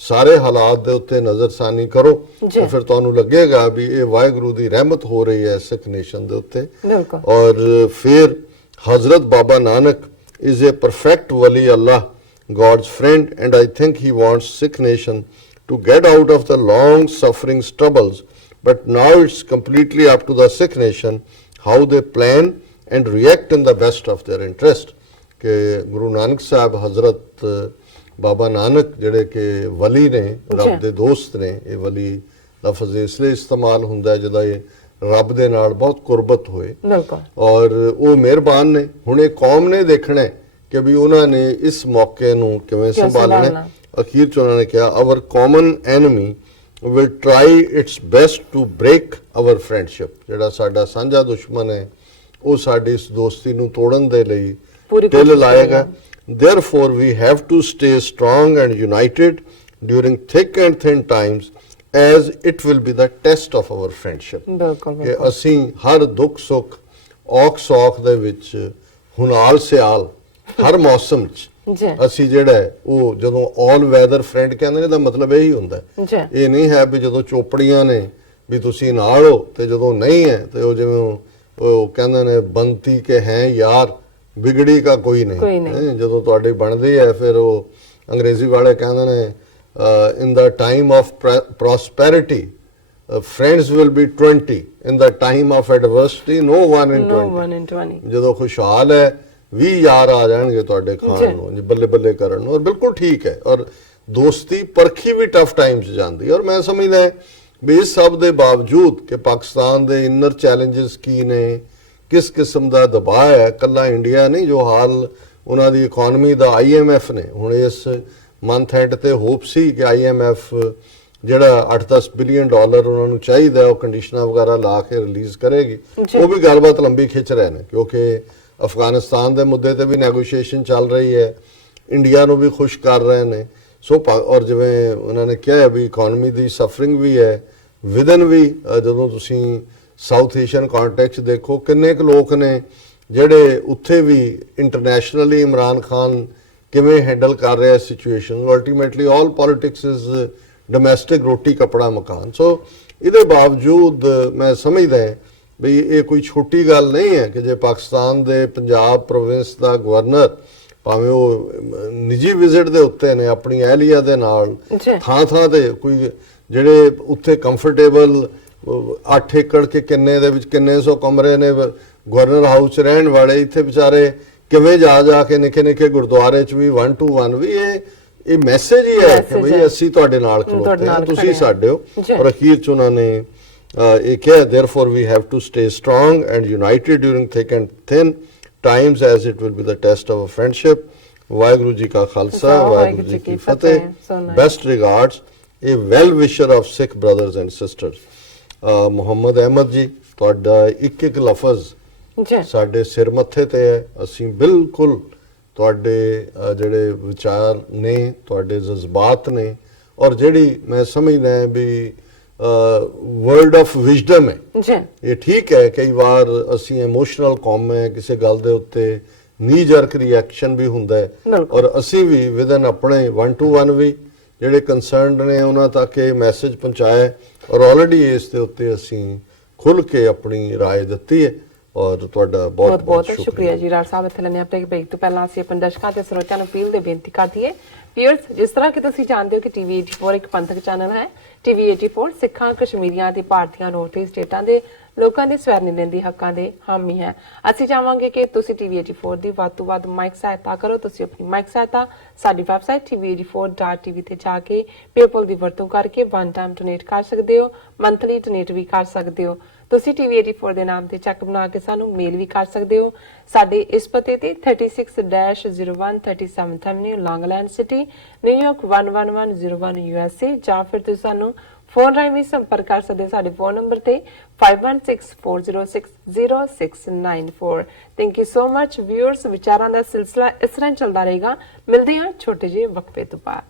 ਸਾਰੇ ਹਾਲਾਤ ਦੇ ਉੱਤੇ ਨਜ਼ਰਸਾਨੀ ਕਰੋ ਤੇ ਫਿਰ ਤੁਹਾਨੂੰ ਲੱਗੇਗਾ ਵੀ ਇਹ ਵਾਹਿਗੁਰੂ ਦੀ ਰਹਿਮਤ ਹੋ ਰਹੀ ਹੈ ਸਿੱਖ ਨੇਸ਼ਨ ਦੇ ਉੱਤੇ। ਔਰ ਫਿਰ ਹਜ਼ਰਤ Baba Nanak is a perfect wali Allah, God's friend, and I think he wants Sikh nation to get out of the long suffering troubles, but now it's completely up to the Sikh nation how they plan and react in the best of their interest। ਕਿ ਗੁਰੂ ਨਾਨਕ ਸਾਹਿਬ ਹਜ਼ਰਤ ਬਾਬਾ ਨਾਨਕ ਜਿਹੜੇ ਕਿ ਵਲੀ ਨੇ, ਰੱਬ ਦੇ ਦੋਸਤ ਨੇ। ਇਹ ਵਲੀ ਲਫ਼ਜ਼ ਇਸ ਲਈ ਇਸਤੇਮਾਲ ਹੁੰਦਾ ਜਿਹਦਾ ਇਹ ਰੱਬ ਦੇ ਨਾਲ ਬਹੁਤ ਕੁਰਬਤ ਹੋਏ, ਔਰ ਉਹ ਮਿਹਰਬਾਨ ਨੇ। ਹੁਣ ਇਹ ਕੌਮ ਨੇ ਦੇਖਣਾ ਕਿ ਵੀ ਉਹਨਾਂ ਨੇ ਇਸ ਮੌਕੇ ਨੂੰ ਕਿਵੇਂ ਸੰਭਾਲਣਾ। ਅਖੀਰ ਚ ਉਹਨਾਂ ਨੇ ਕਿਹਾ our common enemy will try its best to break our friendship। ਜਿਹੜਾ ਸਾਡਾ ਸਾਂਝਾ ਦੁਸ਼ਮਣ ਹੈ ਉਹ ਸਾਡੀ ਇਸ ਦੋਸਤੀ ਨੂੰ ਤੋੜਨ ਦੇ ਲਈ ਢਿੱਲ ਲਾਏਗਾ। Therefore we have to stay strong and united during thick and thin times as it will be the test of our friendship। ਕਿ ਅਸੀਂ ਹਰ ਦੁੱਖ ਸੁੱਖ ਔਖ ਸੌਖ ਦੇ ਵਿੱਚ ਹੁਨਾਲ ਸਿਆਲ ਹਰ ਮੌਸਮ 'ਚ ਅਸੀਂ ਜਿਹੜਾ ਉਹ ਜਦੋਂ ਆਲ ਵੈਦਰ ਫਰੈਂਡ ਕਹਿੰਦੇ ਨੇ ਦਾ ਮਤਲਬ ਇਹੀ ਹੁੰਦਾ। ਇਹ ਨਹੀਂ ਹੈ ਵੀ ਜਦੋਂ ਚੋਪੜੀਆਂ ਨੇ ਵੀ ਤੁਸੀਂ ਨਾਲ ਹੋ ਤੇ ਜਦੋਂ ਨਹੀਂ ਹੈ ਤੇ ਉਹ ਜਿਵੇਂ ਉਹ ਕਹਿੰਦੇ ਨੇ ਬੰਤੀ ਕੇ ਹੈ ਯਾਰ ਵਿਗੜੀ ਕਾ ਕੋਈ ਨਹੀਂ। ਜਦੋਂ ਤੁਹਾਡੇ ਬਣਦੇ ਆ ਫਿਰ ਉਹ ਅੰਗਰੇਜ਼ੀ ਵਾਲੇ ਕਹਿੰਦੇ ਨੇ in the time of prosperity friends will be 20, in the time of adversity no one in 20। ਜਦੋਂ ਖੁਸ਼ਹਾਲ ਹੈ 20 ਯਾਰ ਆ ਜਾਣਗੇ ਤੁਹਾਡੇ ਖਾਣ ਨੂੰ ਜੀ ਬੱਲੇ ਬੱਲੇ ਕਰਨ ਨੂੰ। ਔਰ ਬਿਲਕੁਲ ਠੀਕ ਹੈ। ਔਰ ਦੋਸਤੀ ਪਰਖੀ ਵੀ ਟਫ ਟਾਈਮਸ ਜਾਂਦੀ। ਔਰ ਮੈਂ ਸਮਝਦਾ ਵੀ ਇਸ ਸਭ ਦੇ ਬਾਵਜੂਦ ਕਿ ਪਾਕਿਸਤਾਨ ਦੇ ਇਨਰ ਚੈਲੰਜਸ ਕੀ ਨੇ, ਕਿਸ ਕਿਸਮ ਦਾ ਦਬਾਅ ਹੈ, ਕੱਲਾ ਇੰਡੀਆ ਨਹੀਂ ਜੋ ਹਾਲ ਉਹਨਾਂ ਦੀ ਇਕਨੋਮੀ ਦਾ IMF ਨੇ ਹੁਣ ਇਸ ਮੰਥ ਐਂਡ ਤੇ ਹੋਪ ਸੀ ਕਿ IMF ਜਿਹੜਾ 8-10 ਬਿਲੀਅਨ ਡਾਲਰ ਉਹਨਾਂ ਨੂੰ ਚਾਹੀਦਾ ਉਹ ਕੰਡੀਸ਼ਨਾਂ ਵਗੈਰਾ ਲਾ ਕੇ ਰਿਲੀਜ਼ ਕਰੇਗੀ। ਉਹ ਵੀ ਗੱਲਬਾਤ ਲੰਬੀ ਖਿੱਚ ਰਹੇ ਨੇ ਕਿਉਂਕਿ ਅਫਗਾਨਿਸਤਾਨ ਦੇ ਮੁੱਦੇ ਤੇ ਵੀ ਨੈਗੋਸ਼ੀਏਸ਼ਨ ਚੱਲ ਰਹੀ ਹੈ, ਇੰਡੀਆ ਨੂੰ ਵੀ ਖੁਸ਼ ਕਰ ਰਹੇ ਨੇ। ਸੋ ਔਰ ਜਿਵੇਂ ਉਹਨਾਂ ਨੇ ਕਿਹਾ ਵੀ ਇਕਨੋਮੀ ਦੀ ਸਫਰਿੰਗ ਵੀ ਹੈ ਵਿਦਨ ਵੀ। ਜਦੋਂ ਤੁਸੀਂ ਸਾਊਥ ਏਸ਼ੀਅਨ ਕੰਟੈਕਸਟ ਦੇਖੋ ਕਿੰਨੇ ਕੁ ਲੋਕ ਨੇ ਜਿਹੜੇ ਉੱਥੇ ਵੀ ਇੰਟਰਨੈਸ਼ਨਲੀ ਇਮਰਾਨ ਖਾਨ ਕਿਵੇਂ ਹੈਂਡਲ ਕਰ ਰਿਹਾ situation. Ultimately all politics is domestic ਰੋਟੀ ਕਪੜਾ ਮਕਾਨ। ਸੋ ਇਹਦੇ ਬਾਵਜੂਦ ਮੈਂ ਸਮਝਦਾ ਵੀ ਇਹ ਕੋਈ ਛੋਟੀ ਗੱਲ ਨਹੀਂ ਹੈ ਕਿ ਜੇ ਪਾਕਿਸਤਾਨ ਦੇ ਪੰਜਾਬ ਪ੍ਰੋਵਿੰਸ ਦਾ ਗਵਰਨਰ ਭਾਵੇਂ ਉਹ ਨਿੱਜੀ ਵਿਜ਼ਿਟ ਦੇ ਉੱਤੇ ਨੇ ਆਪਣੀ ਅਹਿਲੀਆ ਦੇ ਨਾਲ ਥਾਂ ਥਾਂ ਤੇ ਕੋਈ ਜਿਹੜੇ ਉੱਥੇ ਕੰਫਰਟੇਬਲ 8 ਏਕੜ ਕੇ ਕਿੰਨੇ ਦੇ ਵਿੱਚ ਕਿੰਨੇ ਸੌ ਕਮਰੇ ਨੇ ਗਵਰਨਰ ਹਾਊਸ 'ਚ ਰਹਿਣ ਵਾਲੇ, ਇੱਥੇ ਵਿਚਾਰੇ ਕਿਵੇਂ ਜਾ ਕੇ ਨਿੱਕੇ ਨਿੱਕੇ ਗੁਰਦੁਆਰੇ 'ਚ ਵੀ 1 to 1 ਵੀ ਇਹ ਮੈਸੇਜ ਹੀ ਹੈ ਕਿ ਬਈ ਅਸੀਂ ਤੁਹਾਡੇ ਨਾਲ ਖਲੋਤੇ ਹਾਂ, ਤੁਸੀਂ ਸਾਡੇ ਹੋ। ਔਰ ਅਖੀਰ 'ਚ ਉਹਨਾਂ ਨੇ ਇਹ ਕਿਹਾ therefore we have to stay strong and united during thick and thin times as it will be the test of a friendship। Waheguru ji ਕਾ ਖਾਲਸਾ ਵਾਹਿਗੁਰੂ ਜੀ ਕੀ ਫਤਿਹ। Best regards, a well wisher of Sikh brothers and sisters। Muhammad Ahmad ਜੀ ਤੁਹਾਡਾ ਇੱਕ ਇੱਕ ਲਫ਼ਜ਼ ਸਾਡੇ ਸਿਰ ਮੱਥੇ ਤੇ ਹੈ। ਅਸੀਂ ਬਿਲਕੁਲ ਤੁਹਾਡੇ ਜਿਹੜੇ ਵਿਚਾਰ ਨੇ ਤੁਹਾਡੇ ਜਜ਼ਬਾਤ ਨੇ ਔਰ ਜਿਹੜੀ ਮੈਂ ਸਮਝਦਾ ਵੀ ਵਰਡ ਆਫ ਵਿਜ਼ਡਮ ਹੈ ਇਹ ਠੀਕ ਹੈ। ਕਈ ਵਾਰ ਅਸੀਂ ਇਮੋਸ਼ਨਲ ਕੌਮ ਹੈ, ਕਿਸੇ ਗੱਲ ਦੇ ਉੱਤੇ ਨੀ ਜਰਕ ਰਿਐਕਸ਼ਨ ਵੀ ਹੁੰਦਾ ਹੈ ਔਰ ਅਸੀਂ ਵੀ ਵਿਦਨ ਆਪਣੇ 1 to 1 ਵੀ ਜਿਹੜੇ ਕੰਸਰਨਡ ਨੇ ਉਹਨਾਂ ਤੱਕ ਇਹ ਮੈਸੇਜ ਪਹੁੰਚਾਇਆ ਔਰ ਆਲਰੇਡੀ ਇਸ ਦੇ ਉੱਤੇ ਅਸੀਂ ਖੁੱਲ ਕੇ ਆਪਣੀ ਰਾਏ ਦਿੱਤੀ ਹੈ। ਔਰ ਤੁਹਾਡਾ ਬਹੁਤ ਬਹੁਤ ਸ਼ੁਕਰੀਆ ਜੀ ਰਾਜ ਸਾਹਿਬ। ਇੱਥੇ ਲੈਣੇ ਆਪਣੇ ਬ੍ਰੇਕ ਤੋਂ ਪਹਿਲਾਂ ਅਸੀਂ ਆਪਣੇ ਦਰਸ਼ਕਾਂ ਤੇ ਸਰੋਤਿਆਂ ਨੂੰ ਅਪੀਲ ਦੇ ਬੇਨਤੀ ਕਰਦੀ ਹੈ ਵੀਅਰਸ, ਜਿਸ ਤਰ੍ਹਾਂ ਕਿ ਤੁਸੀਂ ਜਾਣਦੇ ਹੋ ਕਿ TV 84 ਇੱਕ ਪੰਥਕ ਚੈਨਲ ਹੈ। TV 84 ਸਿੱਖਾਂ, ਕਸ਼ਮੀਰੀਆਂ ਤੇ ਭਾਰਤੀਆਂ ਨੌਰਥ ਈਸਟ ਸਟੇਟਾਂ ਦੇ ਲੋਕਾਂ ਦੇ ਸਵੈ ਨਿਰਣ ਦੇ ਹੱਕਾਂ ਦੇ ਹਾਮੀ ਹੈ। ਅਸੀਂ ਚਾਹਾਂਗੇ ਕਿ ਤੁਸੀਂ TV 84 ਦੀ ਵੱਧ ਤੋਂ ਵੱਧ ਮਾਈਕ ਸਹਾਇਤਾ ਕਰੋ। ਤੁਸੀਂ ਆਪਣੀ ਮਾਈਕ ਸਹਾਇਤਾ ਸਾਡੀ ਵੈਬਸਾਈਟ tv84.tv ਤੇ ਜਾ ਕੇ ਪੇਪਲ ਦੀ ਵਰਤੋਂ ਕਰਕੇ ਵਨ ਟਾਈਮ ਡੋਨੇਟ ਕਰ ਸਕਦੇ ਹੋ, ਮੰਥਲੀ ਡੋਨੇਟ ਵੀ ਕਰ ਸਕਦੇ ਹੋ। ਤੁਸੀਂ TV84 ਦੇ ਨਾਮ ਤੇ ਚੱਕ ਬਣਾ ਕੇ ਸਾਨੂੰ ਮੇਲ ਵੀ ਕਰ ਸਕਦੇ ਹੋ। ਸਾਡੇ ਇਸ ਪਤੇ ਤੇ 36-01 37th Avenue, Longland City, New York 11101 USA, ਜਾਂ ਫਿਰ ਤੁਸੀਂ ਸਾਨੂੰ ਫੋਨ ਰਾਹੀਂ ਵੀ ਸੰਪਰਕ ਕਰ ਸਕਦੇ ਹੋ ਸਾਡੇ ਫੋਨ ਨੰਬਰ ਤੇ 5164060694। Thank you so much viewers. ਵਿਚਾਰਾਂ ਦਾ ਸਿਲਸਿਲਾ ਇਸ ਤਰ੍ਹਾਂ ਚੱਲਦਾ ਰਹੇਗਾ। ਮਿਲਦੇ ਹਾਂ ਛੋਟੇ ਜਿਹੇ ਵਕਫੇ ਤੋਂ ਬਾਅਦ।